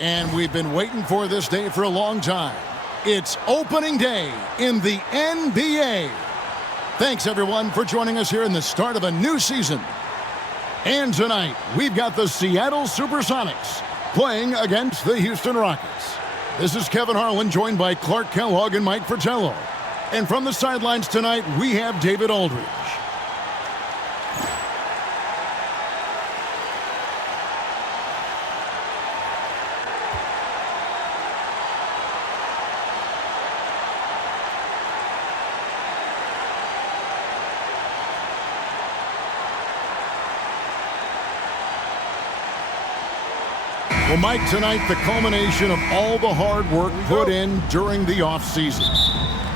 And we've been waiting for this day for a long time. It's opening day in the NBA. Thanks, everyone, for joining us here in the start of a new season. And tonight, we've got the Seattle SuperSonics playing against the Houston Rockets. This is Kevin Harlan, joined by Clark Kellogg and Mike Fratello. And from the sidelines tonight, we have David Aldridge. Well, Mike, tonight, the culmination of all the hard work put in during the offseason.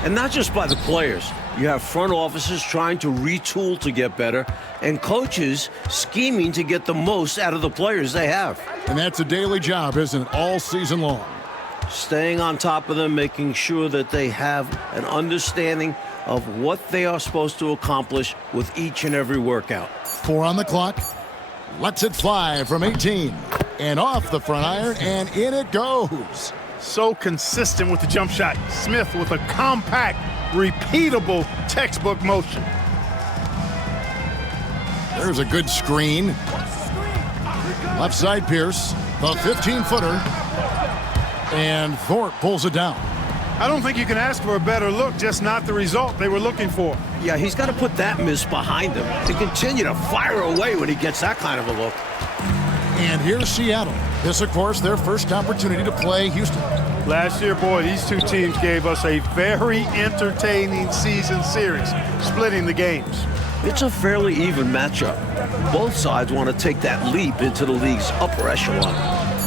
And not just by the players. You have front offices trying to retool to get better, and coaches scheming to get the most out of the players they have. And that's a daily job, isn't it, all season long? Staying on top of them, making sure that they have an understanding of what they are supposed to accomplish with each and every workout. 4 on the clock. Lets it fly from 18. And off the front iron, and in it goes. So consistent with the jump shot. Smith with a compact, repeatable textbook motion. There's a good screen. Left side Pierce, the 15-footer. And Thorpe pulls it down. I don't think you can ask for a better look, just not the result they were looking for. Yeah, he's got to put that miss behind him and continue to fire away when he gets that kind of a look. And here's Seattle. This, of course, their first opportunity to play Houston. Last year, boy, these two teams gave us a very entertaining season series, splitting the games. It's a fairly even matchup. Both sides want to take that leap into the league's upper echelon.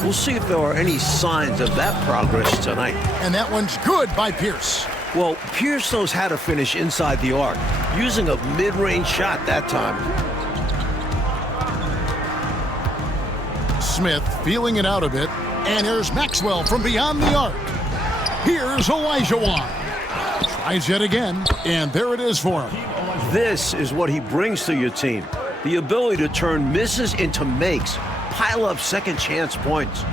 We'll see if there are any signs of that progress tonight. And that one's good by Pierce. Well, Pierce knows how to finish inside the arc, using a mid-range shot that time. Smith feeling it out a bit, and here's Maxwell from beyond the arc. Here's Olajuwon. Tries yet again, and there it is for him. This is what he brings to your team. The ability to turn misses into makes, pile up second chance points.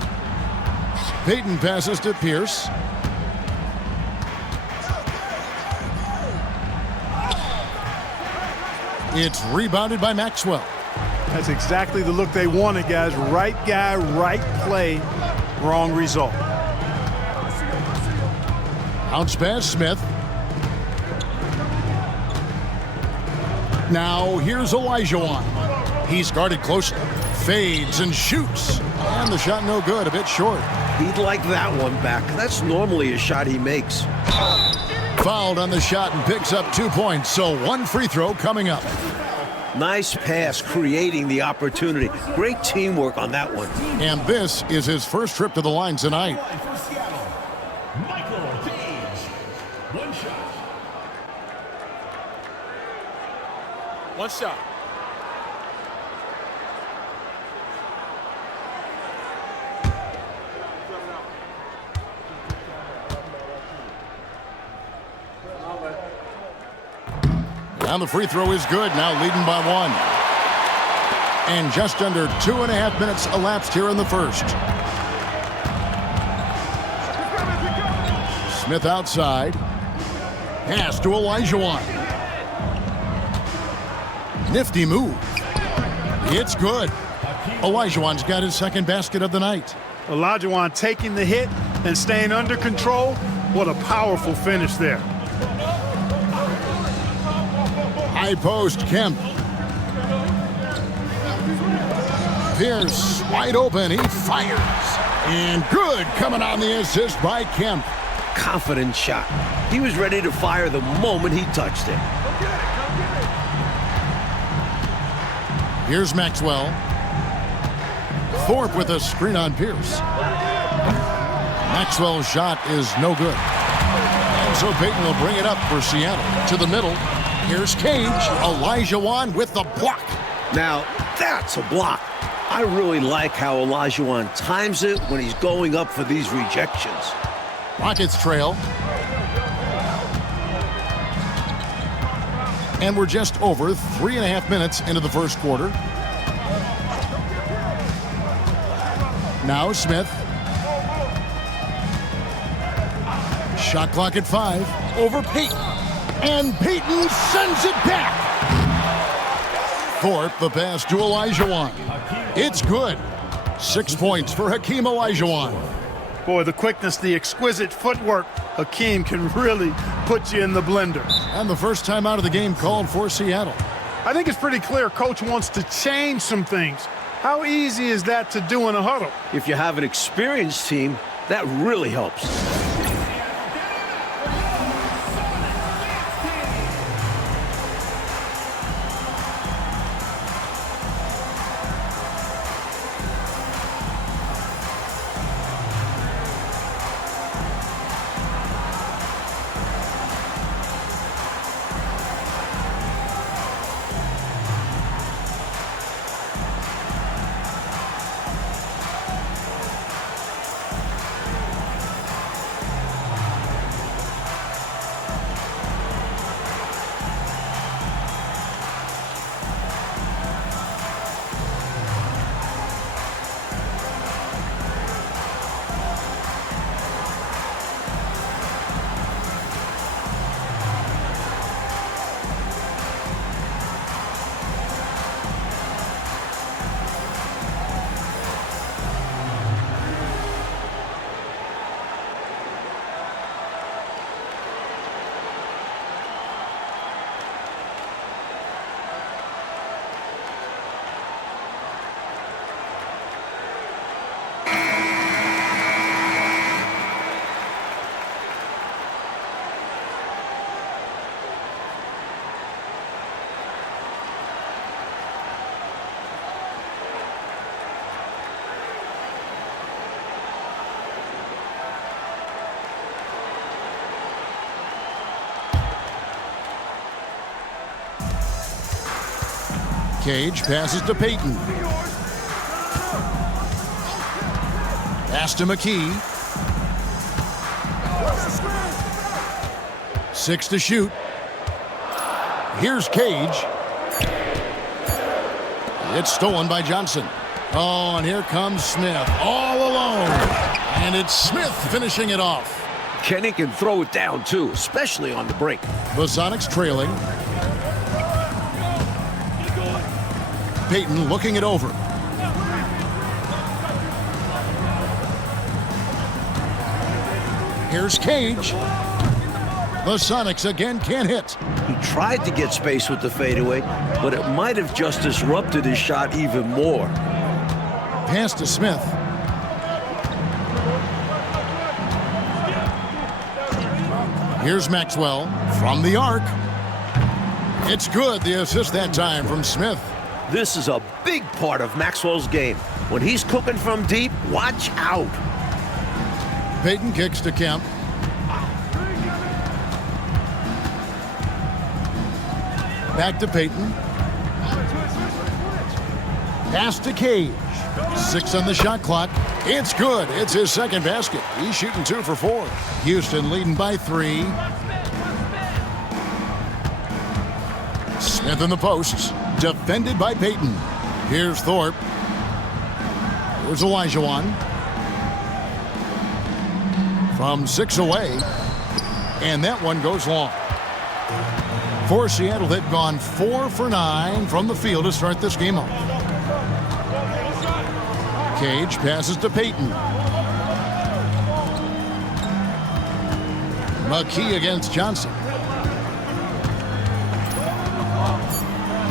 Payton passes to Pierce. It's rebounded by Maxwell. That's exactly the look they wanted, guys. Right guy, right play, wrong result. Bounce pass, Smith. Now here's Olajuwon. He's guarded closely. Fades and shoots. And the shot no good, a bit short. He'd like that one back. That's normally a shot he makes. Fouled on the shot and picks up 2 points, so one free throw coming up. Nice pass, creating the opportunity. Great teamwork on that one. And this is his first trip to the line tonight. One shot. And the free throw is good, now leading by 1. And just under 2.5 minutes elapsed here in the first. Smith outside. Pass to Olajuwon. Nifty move. It's good. Olajuwon's got his second basket of the night. Olajuwon taking the hit and staying under control. What a powerful finish there. High post, Kemp. Pierce wide open, he fires. And good coming on the assist by Kemp. Confident shot. He was ready to fire the moment he touched it. Here's Maxwell. Thorpe with a screen on Pierce. Maxwell's shot is no good. And so Payton will bring it up for Seattle. To the middle. Here's Cage. Olajuwon with the block. Now, that's a block. I really like how Olajuwon times it when he's going up for these rejections. Rockets trail. And we're just over 3.5 minutes into the first quarter. Now Smith. Shot clock at 5. Over Peyton. And Peyton sends it back. Thorpe, the pass to Olajuwon. It's good. 6 points for Hakeem Olajuwon. Boy, the quickness, the exquisite footwork, Hakeem can really put you in the blender. And the first time out of the game called for Seattle. I think it's pretty clear Coach wants to change some things. How easy is that to do in a huddle? If you have an experienced team, that really helps. Cage passes to Peyton. Pass to McKee. 6 to shoot. Here's Cage. It's stolen by Johnson. Oh, and here comes Smith all alone. And it's Smith finishing it off. Kenny can throw it down, too, especially on the break. The Sonics trailing. Peyton looking it over. Here's Cage. The Sonics again can't hit. He tried to get space with the fadeaway, but it might have just disrupted his shot even more. Pass to Smith. Here's Maxwell from the arc. It's good, the assist that time from Smith. This is a big part of Maxwell's game. When he's cooking from deep, watch out. Peyton kicks to Kemp. Back to Peyton. Pass to Cage. 6 on the shot clock. It's good. It's his second basket. He's shooting 2 for 4. Houston leading by 3. Smith in the posts. Defended by Peyton. Here's Thorpe. Here's Olajuwon. From 6 away. And that one goes long. For Seattle, they've gone 4 for 9 from the field to start this game off. Cage passes to Peyton. McKee against Johnson.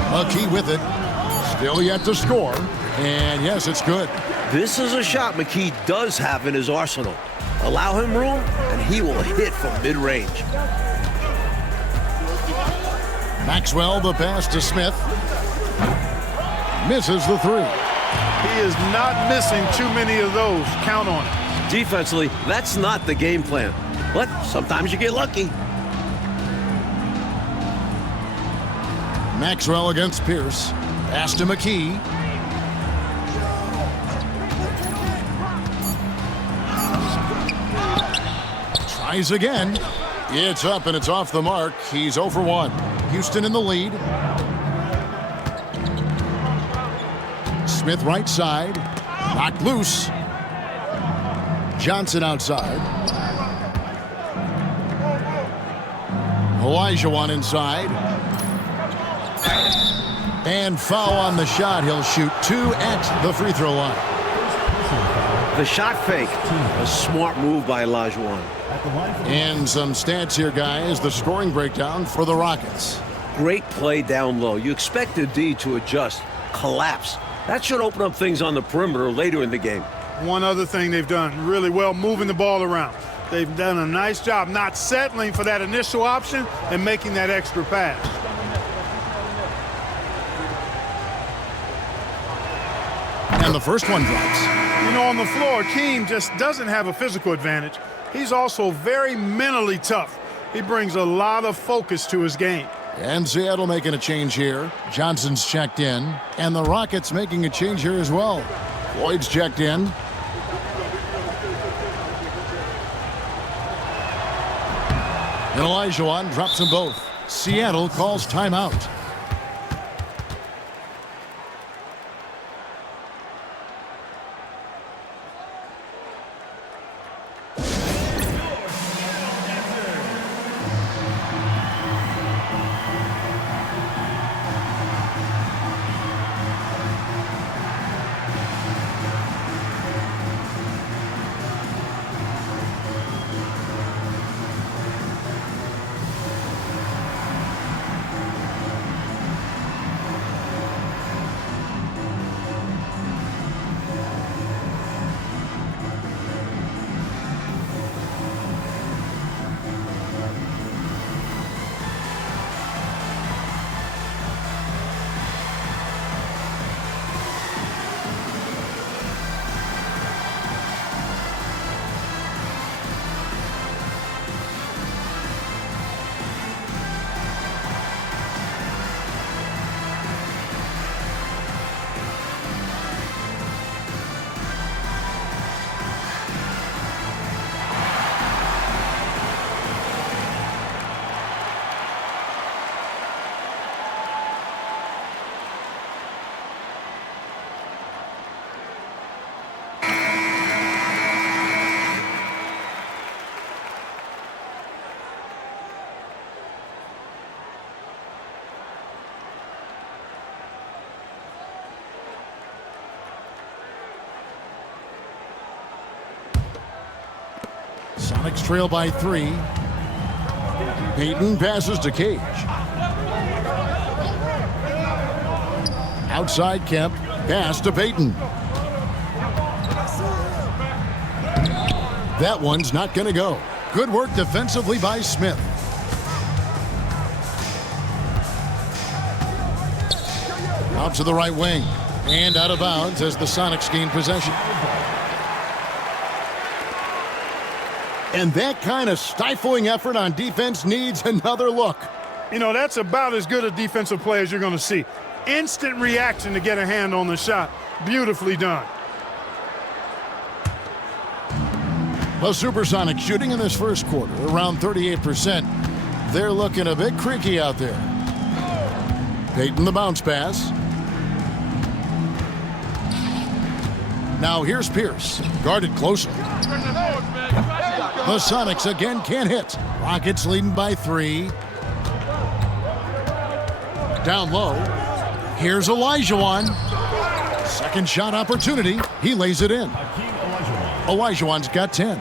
McKee with it. Still yet to score. And yes, it's good. This is a shot McKee does have in his arsenal. Allow him room, and he will hit from mid-range. Maxwell, the pass to Smith. Misses the 3. He is not missing too many of those. Count on it. Defensively, that's not the game plan. But sometimes you get lucky. Maxwell against Pierce. Pass to McKee. Tries again. It's up and it's off the mark. He's 0 for 1. Houston in the lead. Smith right side. Knocked loose. Johnson outside. Olajuwon inside. And foul on the shot. He'll shoot 2 at the free throw line. The shot fake. A smart move by Olajuwon. And some stats here, guys. The scoring breakdown for the Rockets. Great play down low. You expect the D to adjust, collapse. That should open up things on the perimeter later in the game. One other thing they've done really well, moving the ball around. They've done a nice job not settling for that initial option and making that extra pass. And the first one drops. You know, on the floor, Keem just doesn't have a physical advantage. He's also very mentally tough. He brings a lot of focus to his game. And Seattle making a change here. Johnson's checked in. And the Rockets making a change here as well. Floyd's checked in. And Olajuwon drops them both. Seattle calls timeout. Sonics trail by 3. Payton passes to Cage. Outside Kemp. Pass to Payton. That one's not going to go. Good work defensively by Smith. Out to the right wing. And out of bounds as the Sonics gain possession. And that kind of stifling effort on defense needs another look. You know, that's about as good a defensive play as you're going to see. Instant reaction to get a hand on the shot. Beautifully done. The SuperSonics shooting in this first quarter, around 38%. They're looking a bit creaky out there. Payton the bounce pass. Now here's Pierce, guarded closely. The Sonics again can't hit. Rockets leading by 3. Down low. Here's Olajuwon. Second shot opportunity. He lays it in. Olajuwon's got 10.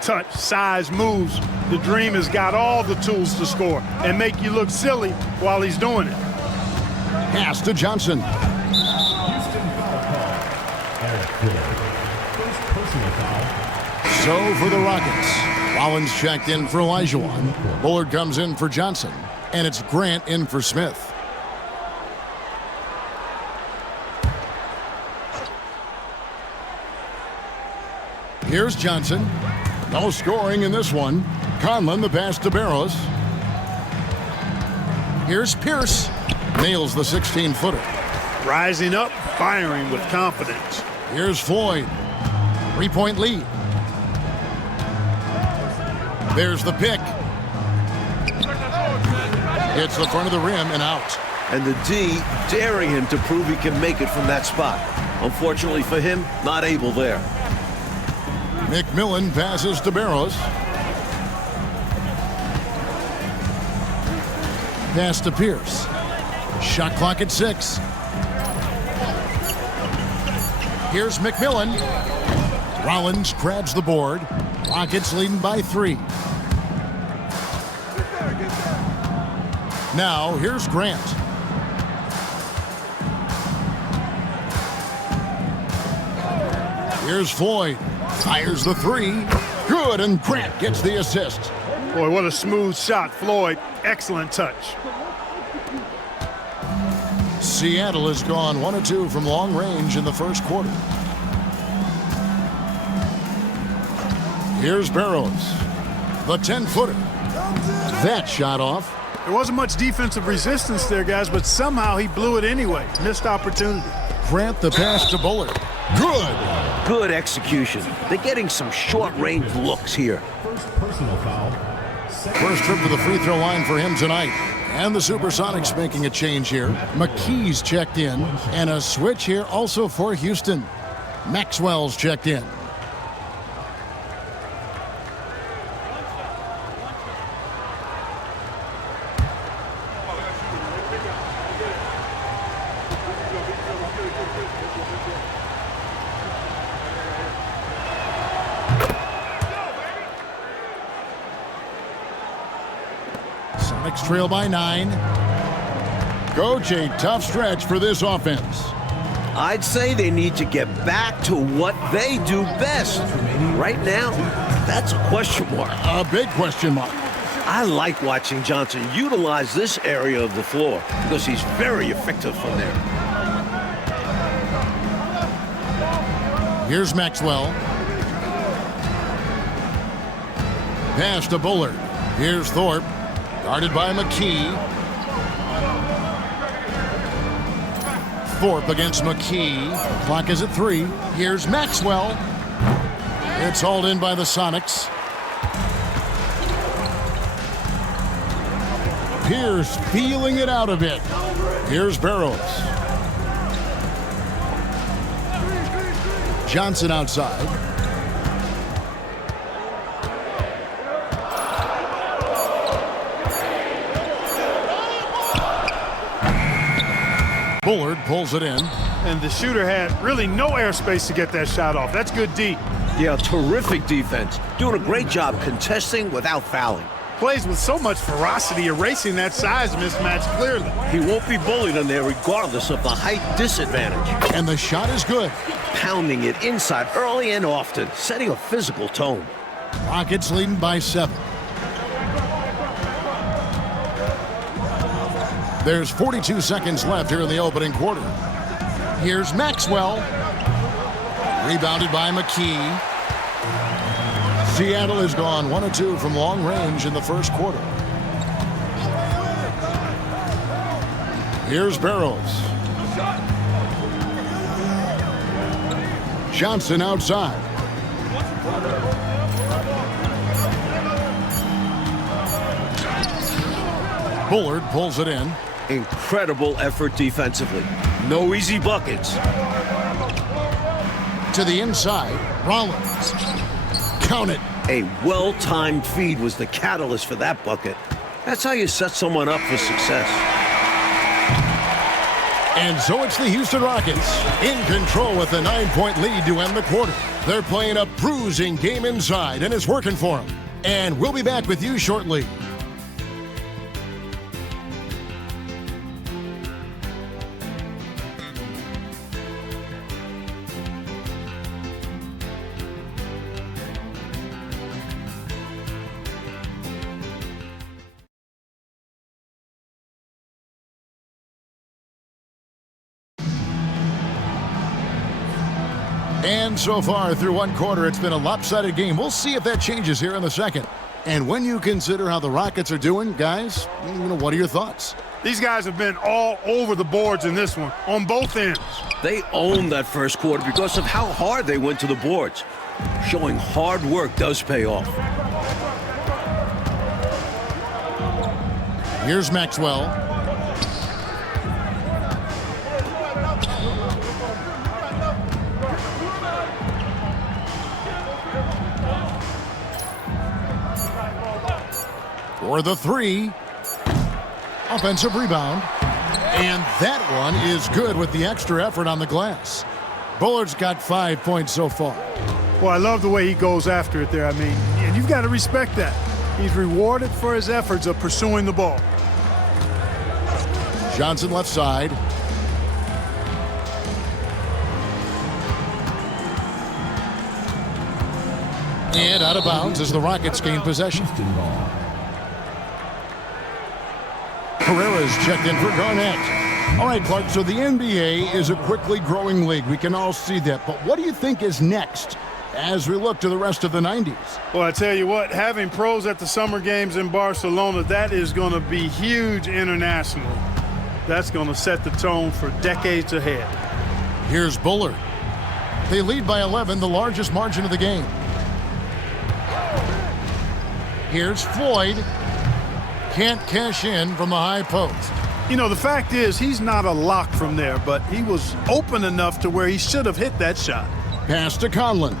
Touch, size, moves. The Dream has got all the tools to score and make you look silly while he's doing it. Pass to Johnson. So for the Rockets, Rollins checked in for Olajuwon. Bullard comes in for Johnson. And it's Grant in for Smith. Here's Johnson. No scoring in this one. Conlon the pass to Barros. Here's Pierce. Nails the 16-footer. Rising up, firing with confidence. Here's Floyd. 3-point lead. There's the pick. Hits the front of the rim and out. And the D daring him to prove he can make it from that spot. Unfortunately for him, not able there. McMillan passes to Barros. Pass to Pierce. Shot clock at 6. Here's McMillan. Rollins grabs the board. Rockets leading by 3. Now here's Grant. Here's Floyd. Fires the 3. Good, and Grant gets the assist. Boy, what a smooth shot, Floyd. Excellent touch. Seattle has gone 1 of 2 from long range in the first quarter. Here's Barrows. The 10-footer. That shot off. There wasn't much defensive resistance there, guys, but somehow he blew it anyway. Missed opportunity. Grant the pass to Bullard. Good. Good execution. They're getting some short-range looks here. Personal foul. First trip to the free throw line for him tonight. And the SuperSonics making a change here. McKee's checked in. And a switch here also for Houston. Maxwell's checked in. Sonics trail by 9. Coach, a tough stretch for this offense. I'd say they need to get back to what they do best. Right now, that's a question mark. A big question mark. I like watching Johnson utilize this area of the floor because he's very effective from there. Here's Maxwell. Pass to Bullard. Here's Thorpe. Guarded by McKee. Thorpe against McKee. Clock is at 3. Here's Maxwell. It's hauled in by the Sonics. Pierce feeling it out a bit. Here's Barrows. Johnson outside. Bullard pulls it in. And the shooter had really no airspace to get that shot off. That's good D. Yeah, terrific defense. Doing a great job contesting without fouling. Plays with so much ferocity, erasing that size mismatch clearly. He won't be bullied in there regardless of the height disadvantage. And the shot is good. Pounding it inside early and often, setting a physical tone. Rockets leading by 7. There's 42 seconds left here in the opening quarter. Here's Maxwell. Rebounded by McKee. Seattle has gone 1 of 2 from long range in the first quarter. Here's Barrows. Johnson outside. Bullard pulls it in. Incredible effort defensively. No easy buckets. To the inside, Rollins. Count it. A well-timed feed was the catalyst for that bucket. That's how you set someone up for success. And so it's the Houston Rockets in control with a 9-point lead to end the quarter. They're playing a bruising game inside, and it's working for them. And we'll be back with you shortly. And so far through one quarter, it's been a lopsided game. We'll see if that changes here in the second. And when you consider how the Rockets are doing, guys, what are your thoughts? These guys have been all over the boards in this one, on both ends. They owned that first quarter because of how hard they went to the boards. Showing hard work does pay off. Here's Maxwell. For the 3. Offensive rebound. And that one is good with the extra effort on the glass. Bullard's got 5 points so far. Well, I love the way he goes after it there. I mean, and you've got to respect that. He's rewarded for his efforts of pursuing the ball. Johnson left side. And out of bounds as the Rockets gain possession. Herrera's checked in for Garnett. All right, Clark, so the NBA is a quickly growing league. We can all see that. But what do you think is next as we look to the rest of the 90s? Well, I tell you what, having pros at the Summer Games in Barcelona, that is going to be huge internationally. That's going to set the tone for decades ahead. Here's Bullard. They lead by 11, the largest margin of the game. Here's Floyd. Can't cash in from the high post. You know, the fact is he's not a lock from there, but he was open enough to where he should have hit that shot. Pass to Conlon.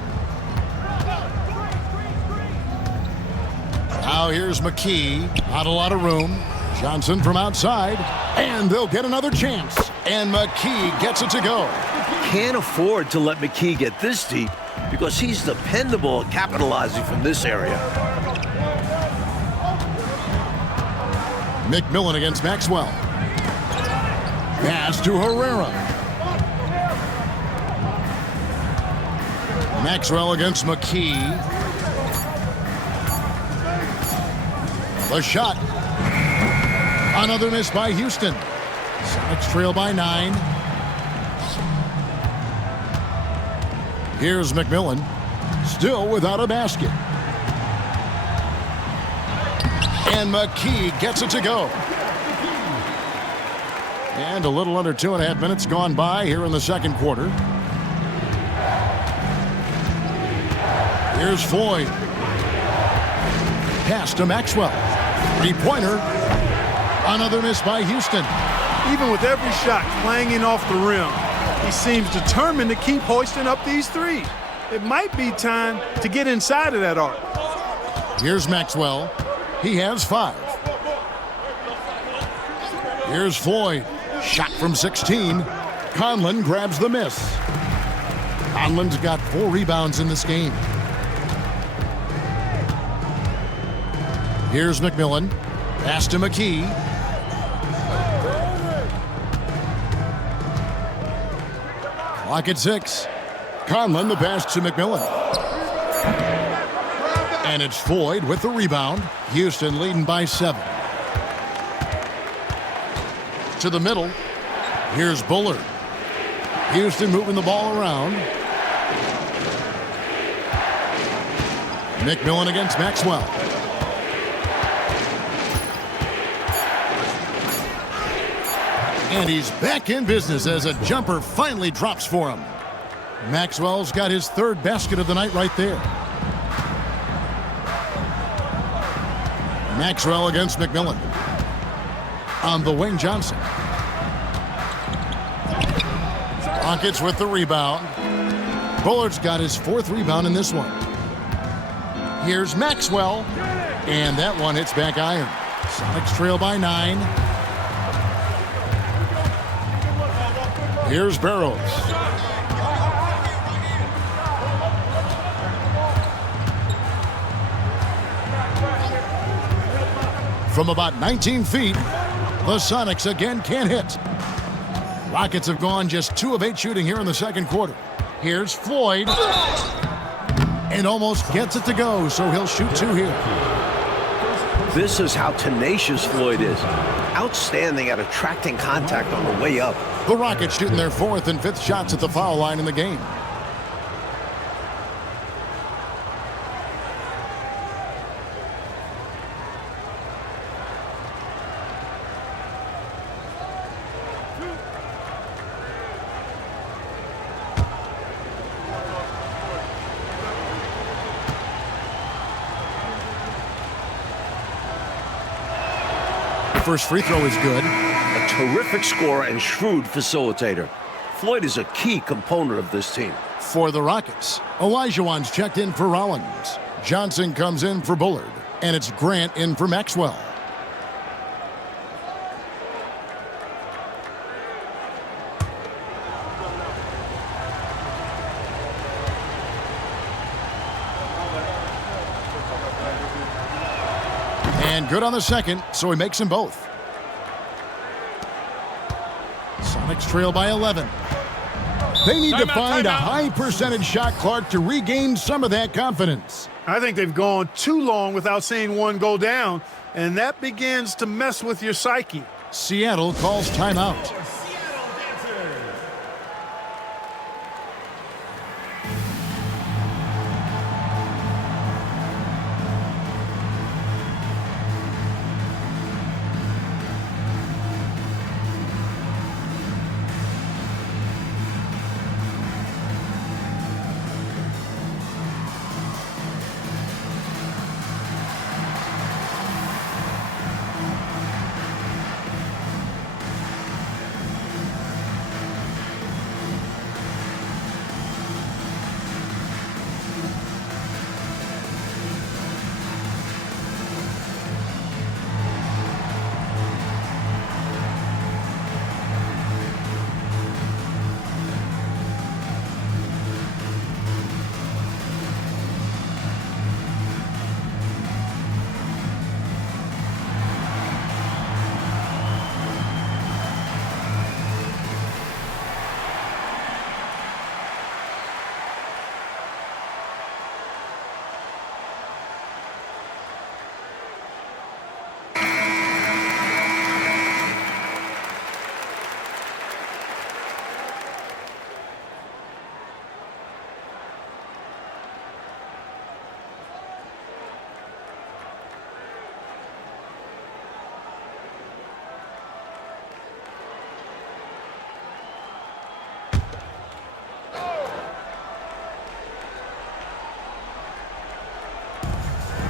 Now here's McKee. Not a lot of room. Johnson from outside. And they'll get another chance. And McKee gets it to go. Can't afford to let McKee get this deep because he's dependable at capitalizing from this area. McMillan against Maxwell. Pass to Herrera. Maxwell against McKee. The shot. Another miss by Houston. Sonics trail by 9. Here's McMillan. Still without a basket. And McKee gets it to go. And a little under 2.5 minutes gone by here in the second quarter. Here's Floyd. Pass to Maxwell. Three-pointer. Another miss by Houston. Even with every shot clanging off the rim, he seems determined to keep hoisting up these threes. It might be time to get inside of that arc. Here's Maxwell. He has 5. Here's Floyd. Shot from 16. Conlon grabs the miss. Conlon's got 4 rebounds in this game. Here's McMillan. Pass to McKee. Clock at 6. Conlon the pass to McMillan. And it's Floyd with the rebound. Houston leading by 7. To the middle. Here's Bullard. Houston moving the ball around. McMillan against Maxwell. And he's back in business as a jumper finally drops for him. Maxwell's got his 3rd basket of the night right there. Maxwell against McMillan. On the wing, Johnson. Rockets with the rebound. Bullard's got his 4th rebound in this one. Here's Maxwell. And that one hits back iron. Sonics trail by 9. Here's Barrows. From about 19 feet, the Sonics again can't hit. Rockets have gone just 2 of 8 shooting here in the second quarter. Here's Floyd. And almost gets it to go, so he'll shoot 2 here. This is how tenacious Floyd is. Outstanding at attracting contact on the way up. The Rockets shooting their 4th and 5th shots at the foul line in the game. First free throw is good. A terrific scorer and shrewd facilitator. Floyd is a key component of this team. For the Rockets, Olajuwon's checked in for Rollins. Johnson comes in for Bullard. And it's Grant in for Maxwell. And good on the second, so he makes them both. Sonics trail by 11. They need to find a high percentage shot, Clark, to regain some of that confidence. I think they've gone too long without seeing one go down, and that begins to mess with your psyche. Seattle calls timeout.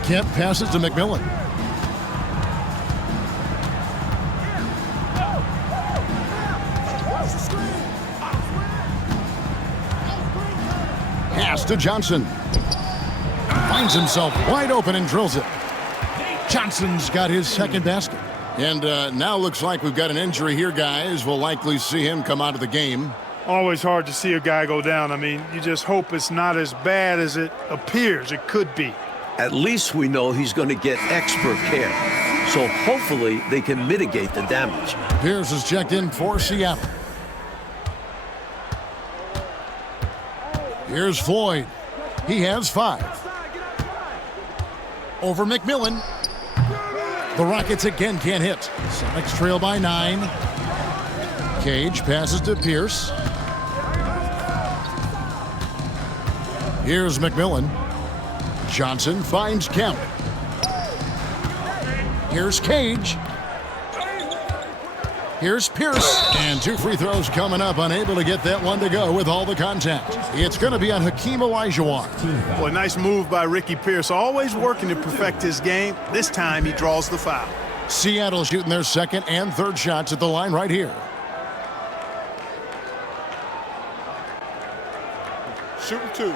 Kemp passes to McMillan. Pass to Johnson. Finds himself wide open and drills it. Johnson's got his second basket. And now looks like we've got an injury here, guys. We'll likely see him come out of the game. Always hard to see a guy go down. I mean, you just hope it's not as bad as it appears it could be. At least we know he's going to get expert care. So hopefully they can mitigate the damage. Pierce is checked in for Seattle. Here's Floyd. He has 5. Over McMillan. The Rockets again can't hit. Sonics trail by 9. Cage passes to Pierce. Here's McMillan. Johnson finds Kemp. Here's Cage. Here's Pierce. And 2 free throws coming up. Unable to get that one to go with all the contact. It's going to be on Hakeem Olajuwon. Boy, nice move by Ricky Pierce. Always working to perfect his game. This time he draws the foul. Seattle shooting their second and third shots at the line right here. Shooting 2.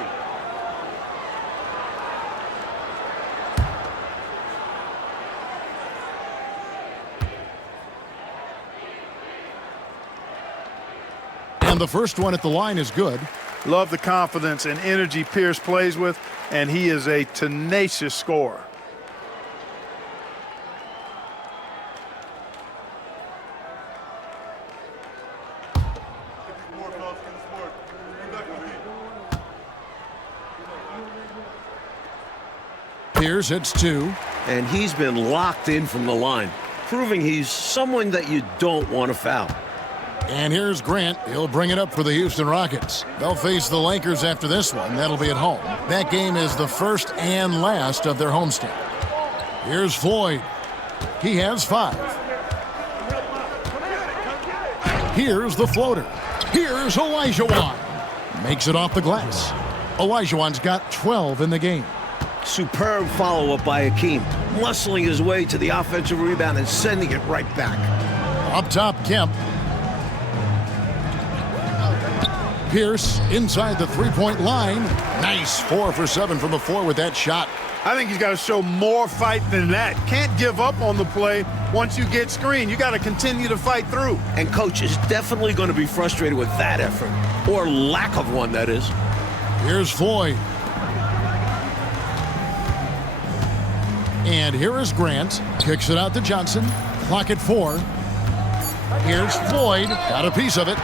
And the first one at the line is good. Love the confidence and energy Pierce plays with, and he is a tenacious scorer. Pierce hits 2. And he's been locked in from the line, proving he's someone that you don't want to foul. And here's Grant. He'll bring it up for the Houston Rockets. They'll face the Lakers after this one. That'll be at home. That game is the first and last of their homestand. Here's Floyd. He has 5. Here's the floater. Here's Olajuwon. Makes it off the glass. Olajuwon's got 12 in the game. Superb follow-up by Hakeem, muscling his way to the offensive rebound and sending it right back. Up top, Kemp. Pierce inside the three-point line. Nice 4 for 7 from the floor with that shot. I think he's got to show more fight than that. Can't give up on the play once you get screened. You got to continue to fight through. And coach is definitely going to be frustrated with that effort, or lack of one, that is. Here's Floyd. And here is Grant. Kicks it out to Johnson. Clock at 4. Here's Floyd. Got a piece of it.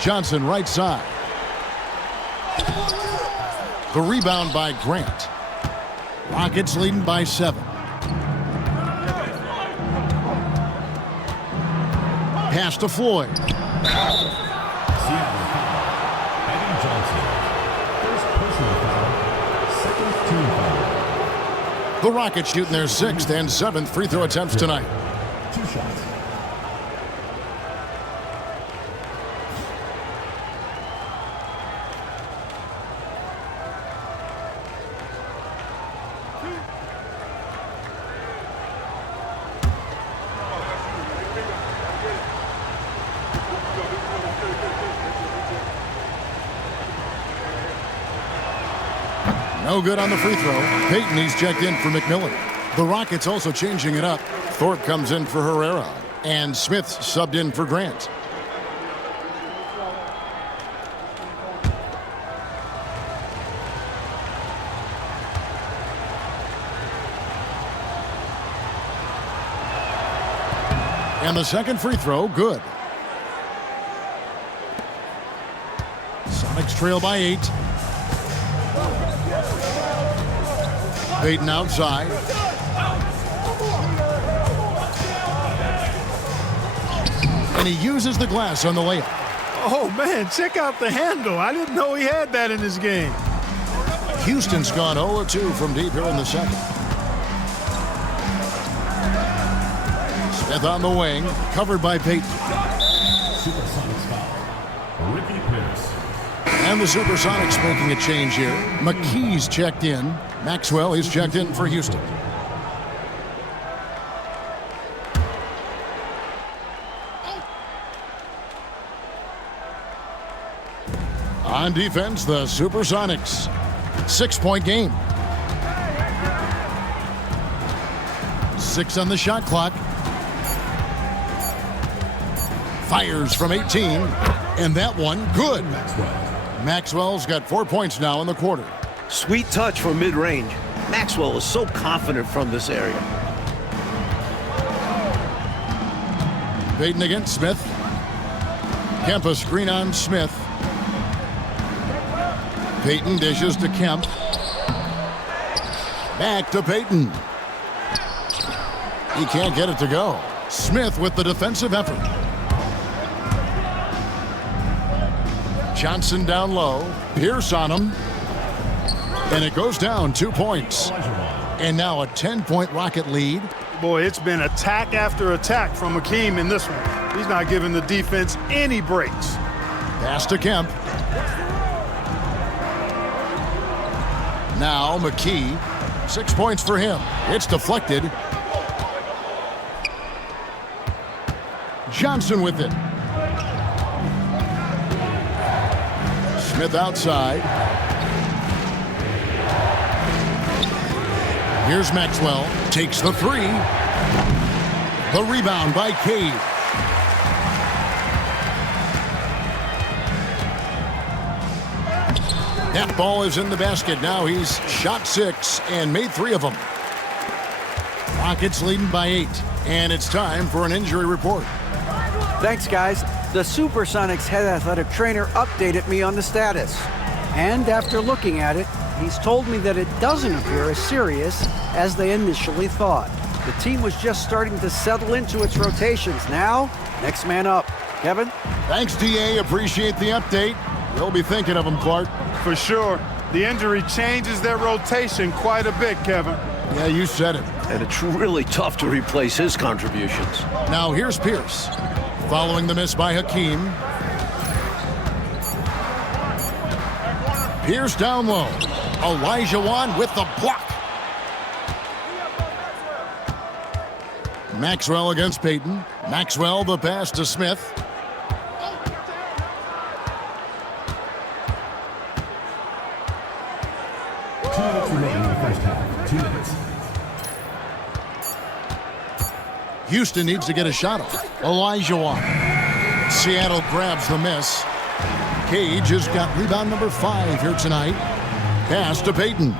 Johnson right side. The rebound by Grant. Rockets leading by 7. Pass to Floyd. The Rockets shooting their 6th and 7th free throw attempts tonight. 2 shots. No good on the free throw. Payton, he's checked in for McMillan. The Rockets also changing it up. Thorpe comes in for Herrera. And Smith subbed in for Grant. And the second free throw, good. Sonics trail by 8. Payton outside. And he uses the glass on the layup. Oh, man, check out the handle. I didn't know he had that in his game. Houston's gone 0-2 from deep here in the second. Smith on the wing, covered by Payton. SuperSonics foul. Ricky Pierce. And the SuperSonics making a change here. McKee's checked in. Maxwell is checked in for Houston. On defense, the SuperSonics. 6-point game. 6 on the shot clock. Fires from 18. And that one, good. Maxwell's got 4 points now in the quarter. Sweet touch from mid-range. Maxwell is so confident from this area. Payton against Smith. Kemp a screen on Smith. Payton dishes to Kemp. Back to Payton. He can't get it to go. Smith with the defensive effort. Johnson down low. Pierce on him. And it goes down 2 points. And now a 10-point Rocket lead. Boy, it's been attack after attack from Hakeem in this one. He's not giving the defense any breaks. Pass to Kemp. Now McKee. 6 points for him. It's deflected. Johnson with it. Smith outside. Here's Maxwell. Takes the 3. The rebound by Cade. That ball is in the basket. Now he's shot 6 and made 3 of them. Rockets leading by 8. And it's time for an injury report. Thanks, guys. The SuperSonics head athletic trainer updated me on the status. And after looking at it, he's told me that it doesn't appear as serious as they initially thought. The team was just starting to settle into its rotations. Now, next man up. Kevin? Thanks, DA. Appreciate the update. We'll be thinking of him, Clark. For sure. The injury changes their rotation quite a bit, Kevin. Yeah, you said it. And it's really tough to replace his contributions. Now here's Pierce. Following the miss by Hakeem. Pierce down low. Elijah Wan with the block. Maxwell against Payton. Maxwell the pass to Smith. Remaining in the first half. 2 minutes. Houston needs to get a shot off. Elijah Wan. Seattle grabs the miss. Cage has got rebound number 5 here tonight. Pass to Payton.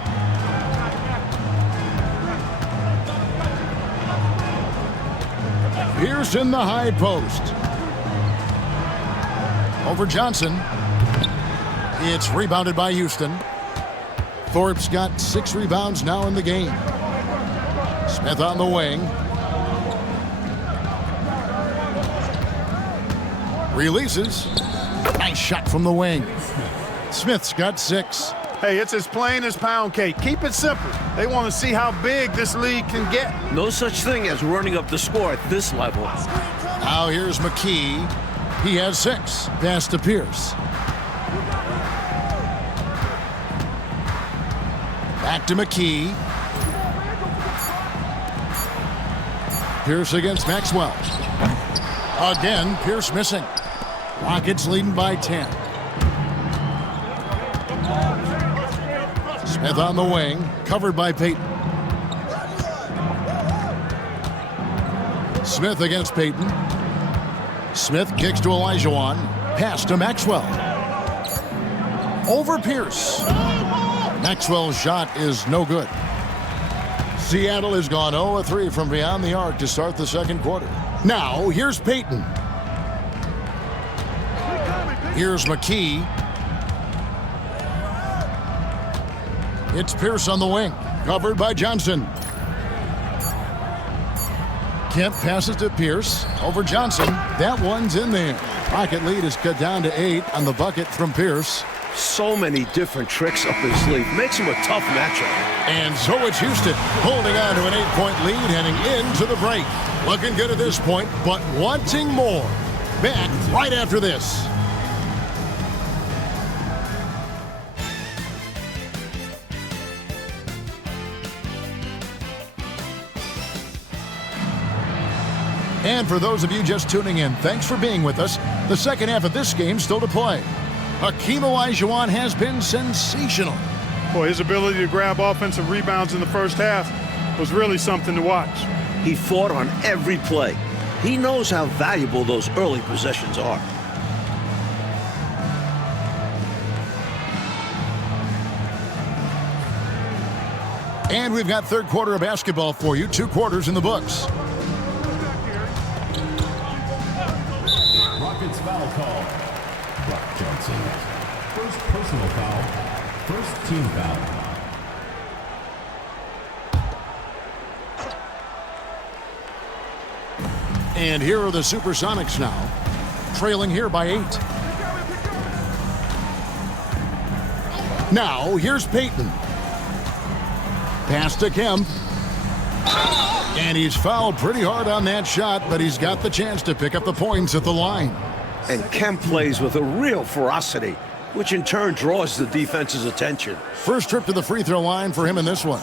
Pierce in the high post. Over Johnson. It's rebounded by Houston. Thorpe's got 6 rebounds now in the game. Smith on the wing. Releases. Nice shot from the wing. Smith's got 6. Hey, it's as plain as pound cake. Keep it simple. They want to see how big this league can get. No such thing as running up the score at this level. Now here's McKee. He has 6. Pass to Pierce. Back to McKee. Pierce against Maxwell. Again, Pierce missing. Rockets leading by 10. Smith on the wing, covered by Payton. Smith against Payton. Smith kicks to Olajuwon. Pass to Maxwell. Over Pierce. Maxwell's shot is no good. Seattle has gone 0-3 from beyond the arc to start the second quarter. Now, here's Payton. Here's McKee. It's Pierce on the wing, covered by Johnson. Kemp passes to Pierce, over Johnson. That one's in there. Rocket lead is cut down to 8 on the bucket from Pierce. So many different tricks up his sleeve. Makes him a tough matchup. And so it's Houston holding on to an 8-point lead heading into the break. Looking good at this point, but wanting more. Back right after this. And for those of you just tuning in, thanks for being with us. The second half of this game still to play. Hakeem Olajuwon has been sensational. Boy, his ability to grab offensive rebounds in the first half was really something to watch. He fought on every play. He knows how valuable those early possessions are. And we've got third quarter of basketball for you. 2 quarters in the books. Rockets foul call. Brock Johnson. First personal foul. First team foul. And here are the SuperSonics now, trailing here by 8. Now, here's Payton. Pass to Kemp. And he's fouled pretty hard on that shot, but he's got the chance to pick up the points at the line. And Kemp plays with a real ferocity, which in turn draws the defense's attention. First trip to the free throw line for him in this one.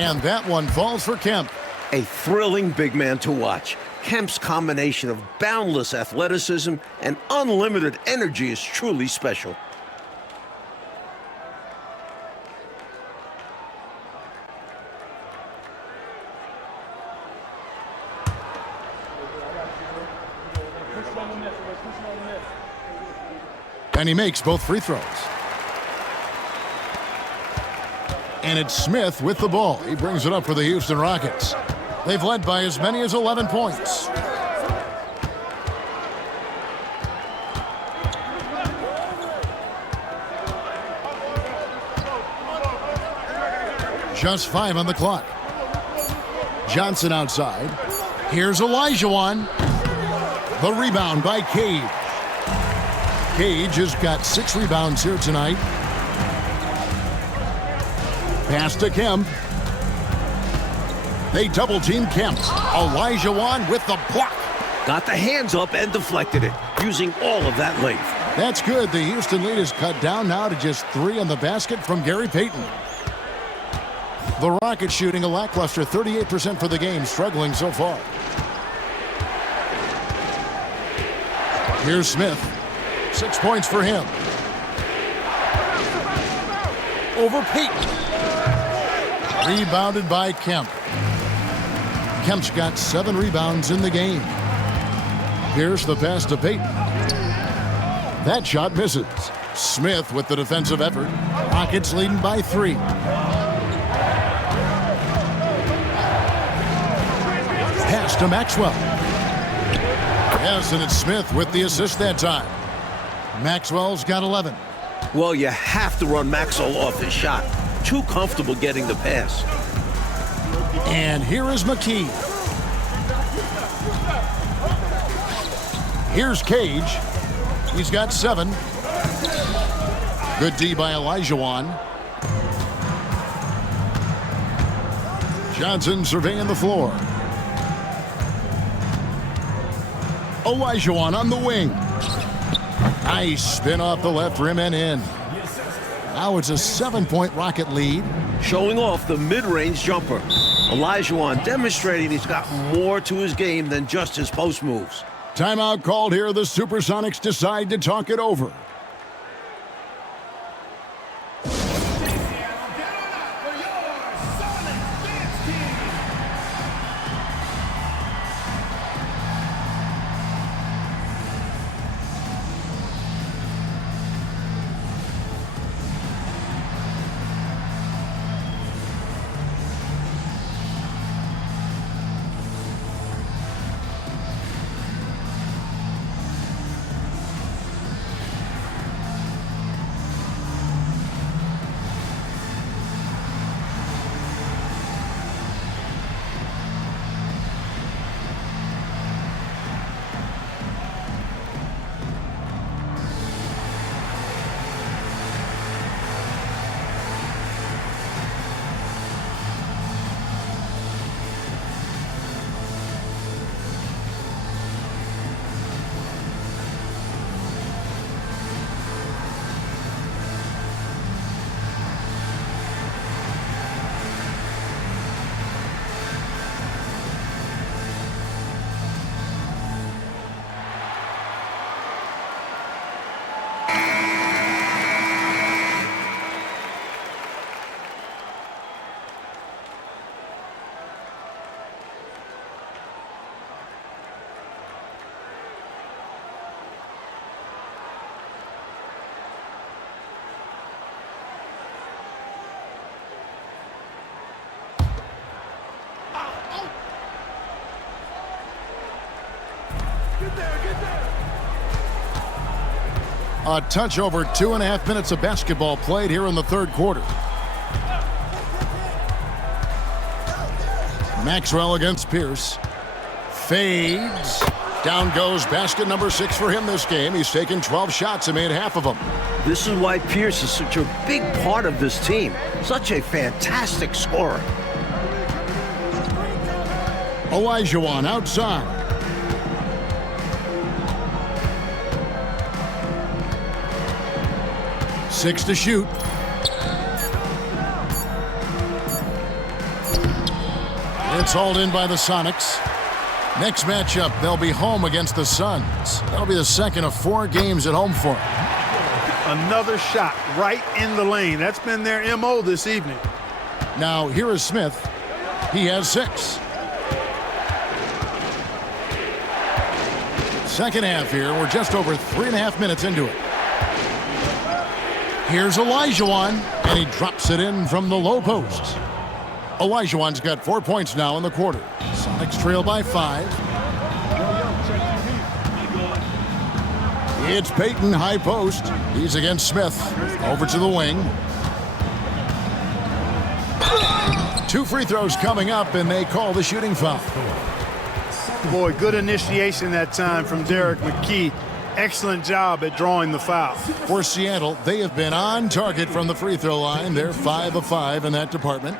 And that one falls for Kemp. A thrilling big man to watch. Kemp's combination of boundless athleticism and unlimited energy is truly special. And he makes both free throws. And it's Smith with the ball. He brings it up for the Houston Rockets. They've led by as many as 11 points. Just 5 on the clock. Johnson outside. Here's Olajuwon. The rebound by Cage. Cage has got 6 rebounds here tonight. Pass to Kemp. They double-team Kemp. Olajuwon with the block. Got the hands up and deflected it, using all of that length. That's good. The Houston lead is cut down now to just 3 on the basket from Gary Payton. The Rockets shooting a lackluster 38% for the game, struggling so far. Here's Smith. 6 points for him. Over Peyton. Rebounded by Kemp. Kemp's got 7 rebounds in the game. Here's the pass to Peyton. That shot misses. Smith with the defensive effort. Rockets leading by 3. Pass to Maxwell. Yes, and it's Smith with the assist that time. Maxwell's got 11. Well, you have to run Maxwell off his shot. Too comfortable getting the pass. And here is McKee. Here's Cage. He's got 7. Good D by Olajuwon. Johnson surveying the floor. Olajuwon on the wing. Nice spin off the left rim and in. Now it's a 7-point Rocket lead. Showing off the mid-range jumper. Olajuwon demonstrating he's got more to his game than just his post moves. Timeout called here. The SuperSonics decide to talk it over. A touch over 2.5 minutes of basketball played here in the third quarter. Maxwell against Pierce. Fades. Down goes basket number 6 for him this game. He's taken 12 shots and made half of them. This is why Pierce is such a big part of this team. Such a fantastic scorer. Olajuwon outside. Six to shoot. It's hauled in by the Sonics. Next matchup, they'll be home against the Suns. That'll be the second of 4 games at home for them. Another shot right in the lane. That's been their MO this evening. Now, here is Smith. He has 6. Second half here. We're just over 3.5 minutes into it. Here's Olajuwon, and he drops it in from the low post. Olajuwon's got 4 points now in the quarter. Sonics trail by 5. It's Peyton, high post. He's against Smith. Over to the wing. 2 free throws coming up, and they call the shooting foul. Boy, good initiation that time from Derek McKee. Excellent job at drawing the foul. For Seattle, they have been on target from the free throw line. They're 5 of 5 in that department.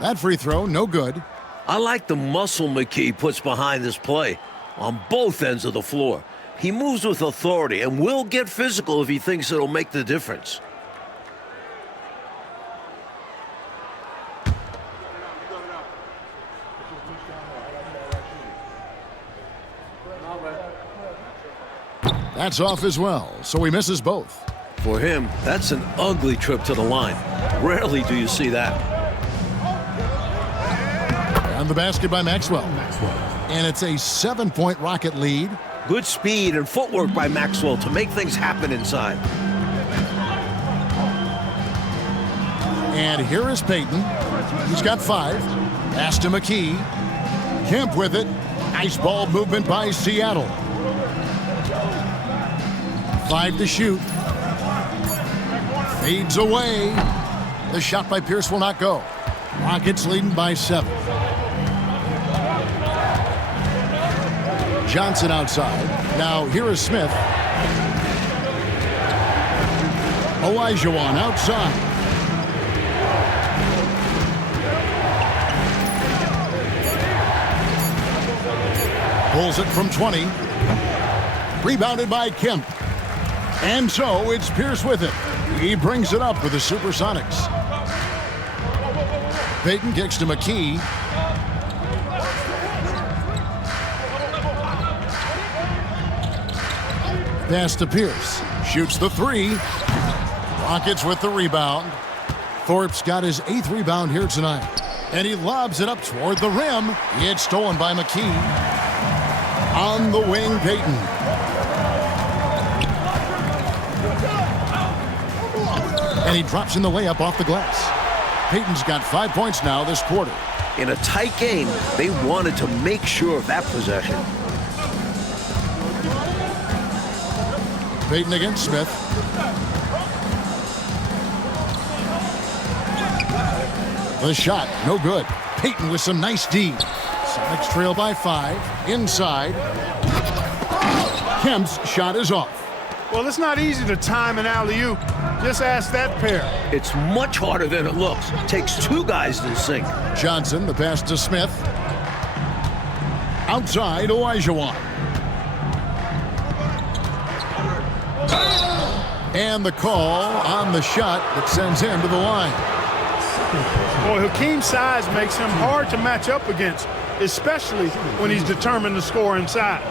That free throw, no good. I like the muscle McKee puts behind this play. on both ends of the floor. He moves with authority and will get physical if he thinks it'll make the difference. That's off as well, so he misses both. For him, that's an ugly trip to the line. Rarely do you see that. And the basket by Maxwell. And it's a 7-point Rocket lead. Good speed and footwork by Maxwell to make things happen inside. And here is Payton. He's got 5. Pass to McKee. Kemp with it. Nice ball movement by Seattle. 5 to shoot. Fades away. The shot by Pierce will not go. Rockets leading by 7. Johnson outside. Now here is Smith. Olajuwon outside. Pulls it from 20. Rebounded by Kemp. And so it's Pierce with it. He brings it up for the SuperSonics. Payton kicks to McKee. Pass to Pierce. Shoots the 3. Rockets with the rebound. Thorpe's got his 8th rebound here tonight. And he lobs it up toward the rim. It's stolen by McKee. On the wing, Payton. And he drops in the layup off the glass. Payton's got 5 points now this quarter. In a tight game, they wanted to make sure of that possession. Payton against Smith. The shot, no good. Payton with some nice D. Sonics trail by 5. Inside. Kemp's shot is off. Well, it's not easy to time an alley-oop. Just ask that pair. It's much harder than it looks. Takes 2 guys to sink. Johnson, the pass to Smith. Outside, Olajuwon. And the call on the shot that sends him to the line. Boy, Hakeem's size makes him hard to match up against, especially when he's determined to score inside.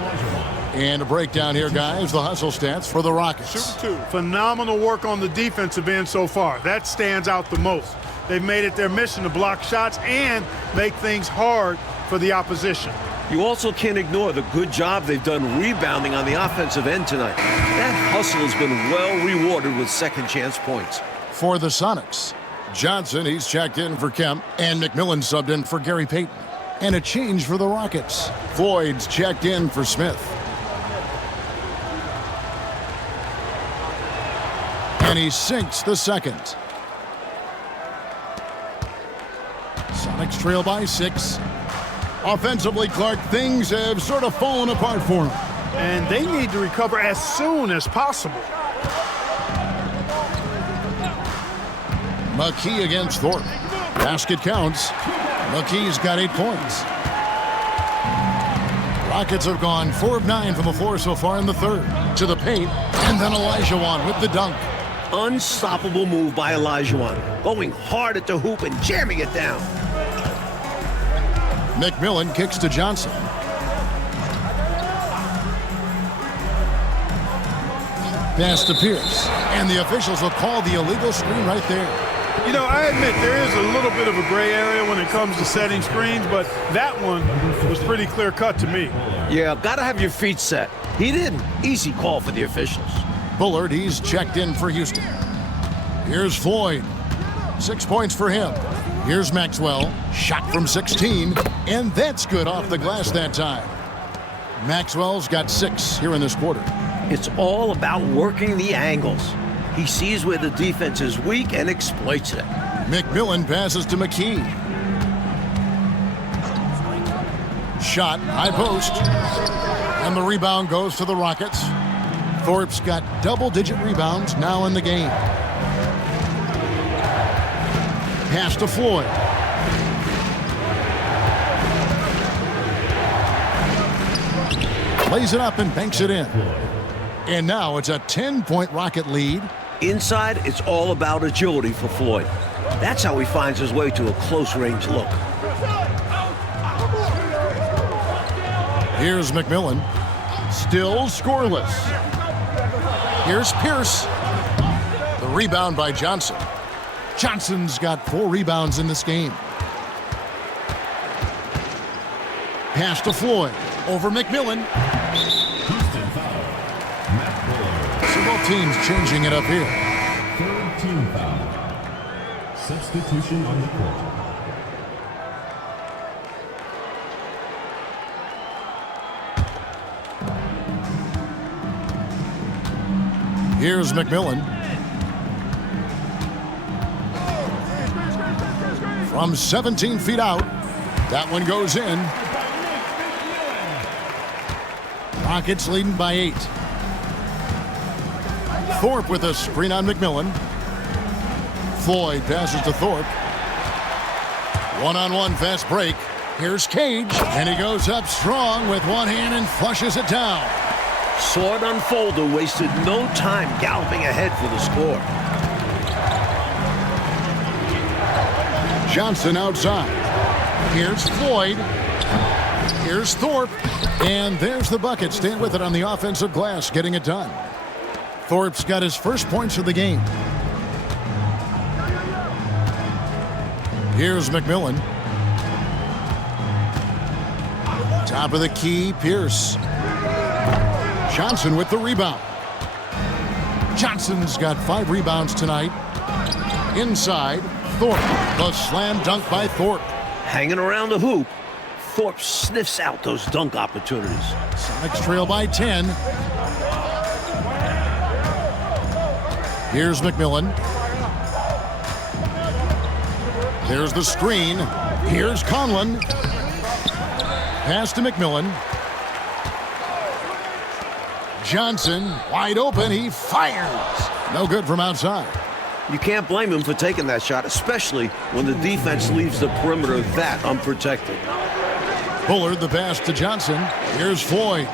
And a breakdown here, guys. The hustle stats for the Rockets. Phenomenal work on the defensive end so far. That stands out the most. They've made it their mission to block shots and make things hard for the opposition. You also can't ignore the good job they've done rebounding on the offensive end tonight. That hustle has been well rewarded with second chance points. For the Sonics, Johnson, he's checked in for Kemp, and McMillan subbed in for Gary Payton. And a change for the Rockets. Floyd's checked in for Smith. And he sinks the second. Sonics trail by 6. Offensively, Clark, things have sort of fallen apart for him. And they need to recover as soon as possible. McKee against Thorpe. Basket counts. McKee's got 8 points. Rockets have gone 4 of 9 from the floor so far in the third. To the paint, and then Olajuwon with the dunk. Unstoppable move by Olajuwon. Going hard at the hoop and jamming it down. McMillan kicks to Johnson. Pass to Pierce. And the officials will call the illegal screen right there. You know, I admit there is a little bit of a gray area when it comes to setting screens, but that one was pretty clear-cut to me. Yeah, gotta have your feet set. He didn't. Easy call for the officials. Bullard, he's checked in for Houston. Here's Floyd. 6 points for him. Here's Maxwell. Shot from 16. And that's good off the glass that time. Maxwell's got 6 here in this quarter. It's all about working the angles. He sees where the defense is weak and exploits it. McMillan passes to McKee. Shot, high post. And the rebound goes to the Rockets. Thorpe's got double-digit rebounds now in the game. Pass to Floyd. lays it up and banks it in. And now it's a 10-point Rocket lead. Inside, it's all about agility for Floyd. That's how he finds his way to a close-range look. Here's McMillan. Still scoreless. Here's Pierce. The rebound by Johnson. Johnson's got 4 rebounds in this game. Pass to Floyd. Over McMillan. Houston foul. Matt Buller. So both teams changing it up here. Third team foul. Substitution on the court. Here's McMillan. From 17 feet out. That one goes in. Rockets leading by 8. Thorpe with a screen on McMillan. Floyd passes to Thorpe. One-on-one fast break. Here's Cage, and he goes up strong with one hand and flushes it down. Sword unfolder wasted no time galloping ahead for the score. Johnson outside. Here's Floyd. Here's Thorpe. And there's the bucket. Stand with it on the offensive glass, getting it done. Thorpe's got his first points of the game. Here's McMillan. Top of the key, Pierce. Johnson with the rebound. Johnson's got 5 rebounds tonight. Inside, Thorpe. The slam dunk by Thorpe. Hanging around the hoop, Thorpe sniffs out those dunk opportunities. Sonics trail by 10. Here's McMillan. There's the screen. Here's Conlon. Pass to McMillan. Johnson, wide open. He fires. No good from outside. You can't blame him for taking that shot, especially when the defense leaves the perimeter that unprotected. Bullard the pass to Johnson. Here's Floyd.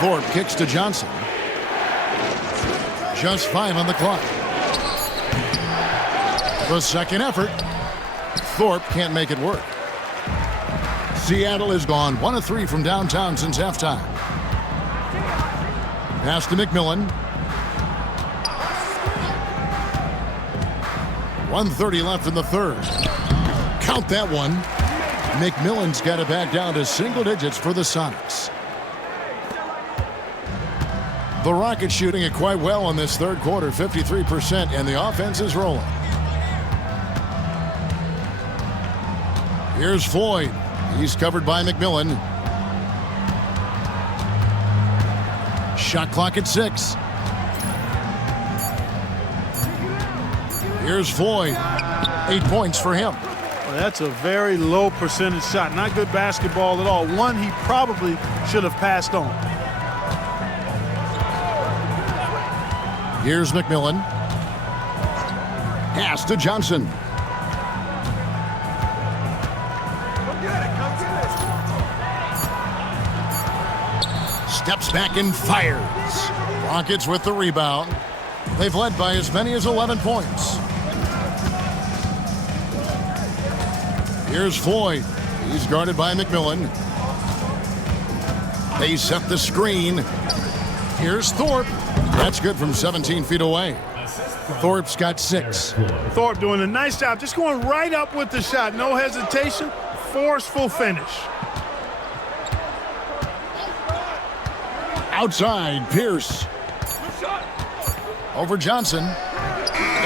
Thorpe kicks to Johnson. Just 5 on the clock. The second effort. Thorpe can't make it work. Seattle has gone 1 of 3 from downtown since halftime. Pass to McMillan. 1:30 left in the third. Count that one. McMillan's got it back down to single digits for the Sonics. The Rockets shooting it quite well in this third quarter, 53%, and the offense is rolling. Here's Floyd. He's covered by McMillan. Shot clock at 6. Here's Floyd. 8 points for him. Well, that's a very low percentage shot. Not good basketball at all. One he probably should have passed on. Here's McMillan. Pass to Johnson. Steps back and fires. Rockets with the rebound. They've led by as many as 11 points. Here's Floyd. He's guarded by McMillan. They set the screen. Here's Thorpe. That's good from 17 feet away. Thorpe's got 6. Thorpe doing a nice job, just going right up with the shot. No hesitation, forceful finish. Outside, Pierce. Over Johnson.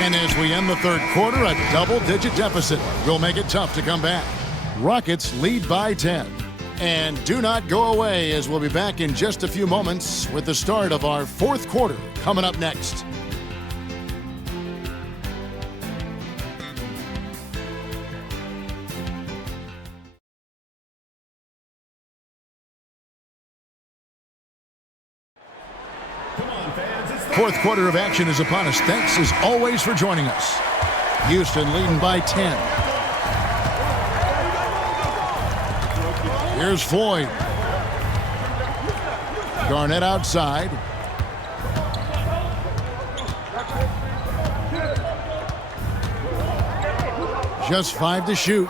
And as we end the third quarter, a double-digit deficit will make it tough to come back. Rockets lead by 10. And do not go away, as we'll be back in just a few moments with the start of our fourth quarter coming up next. Fourth quarter of action is upon us. Thanks as always for joining us. Houston leading by 10. Here's Floyd. Garnett outside. Just 5 to shoot.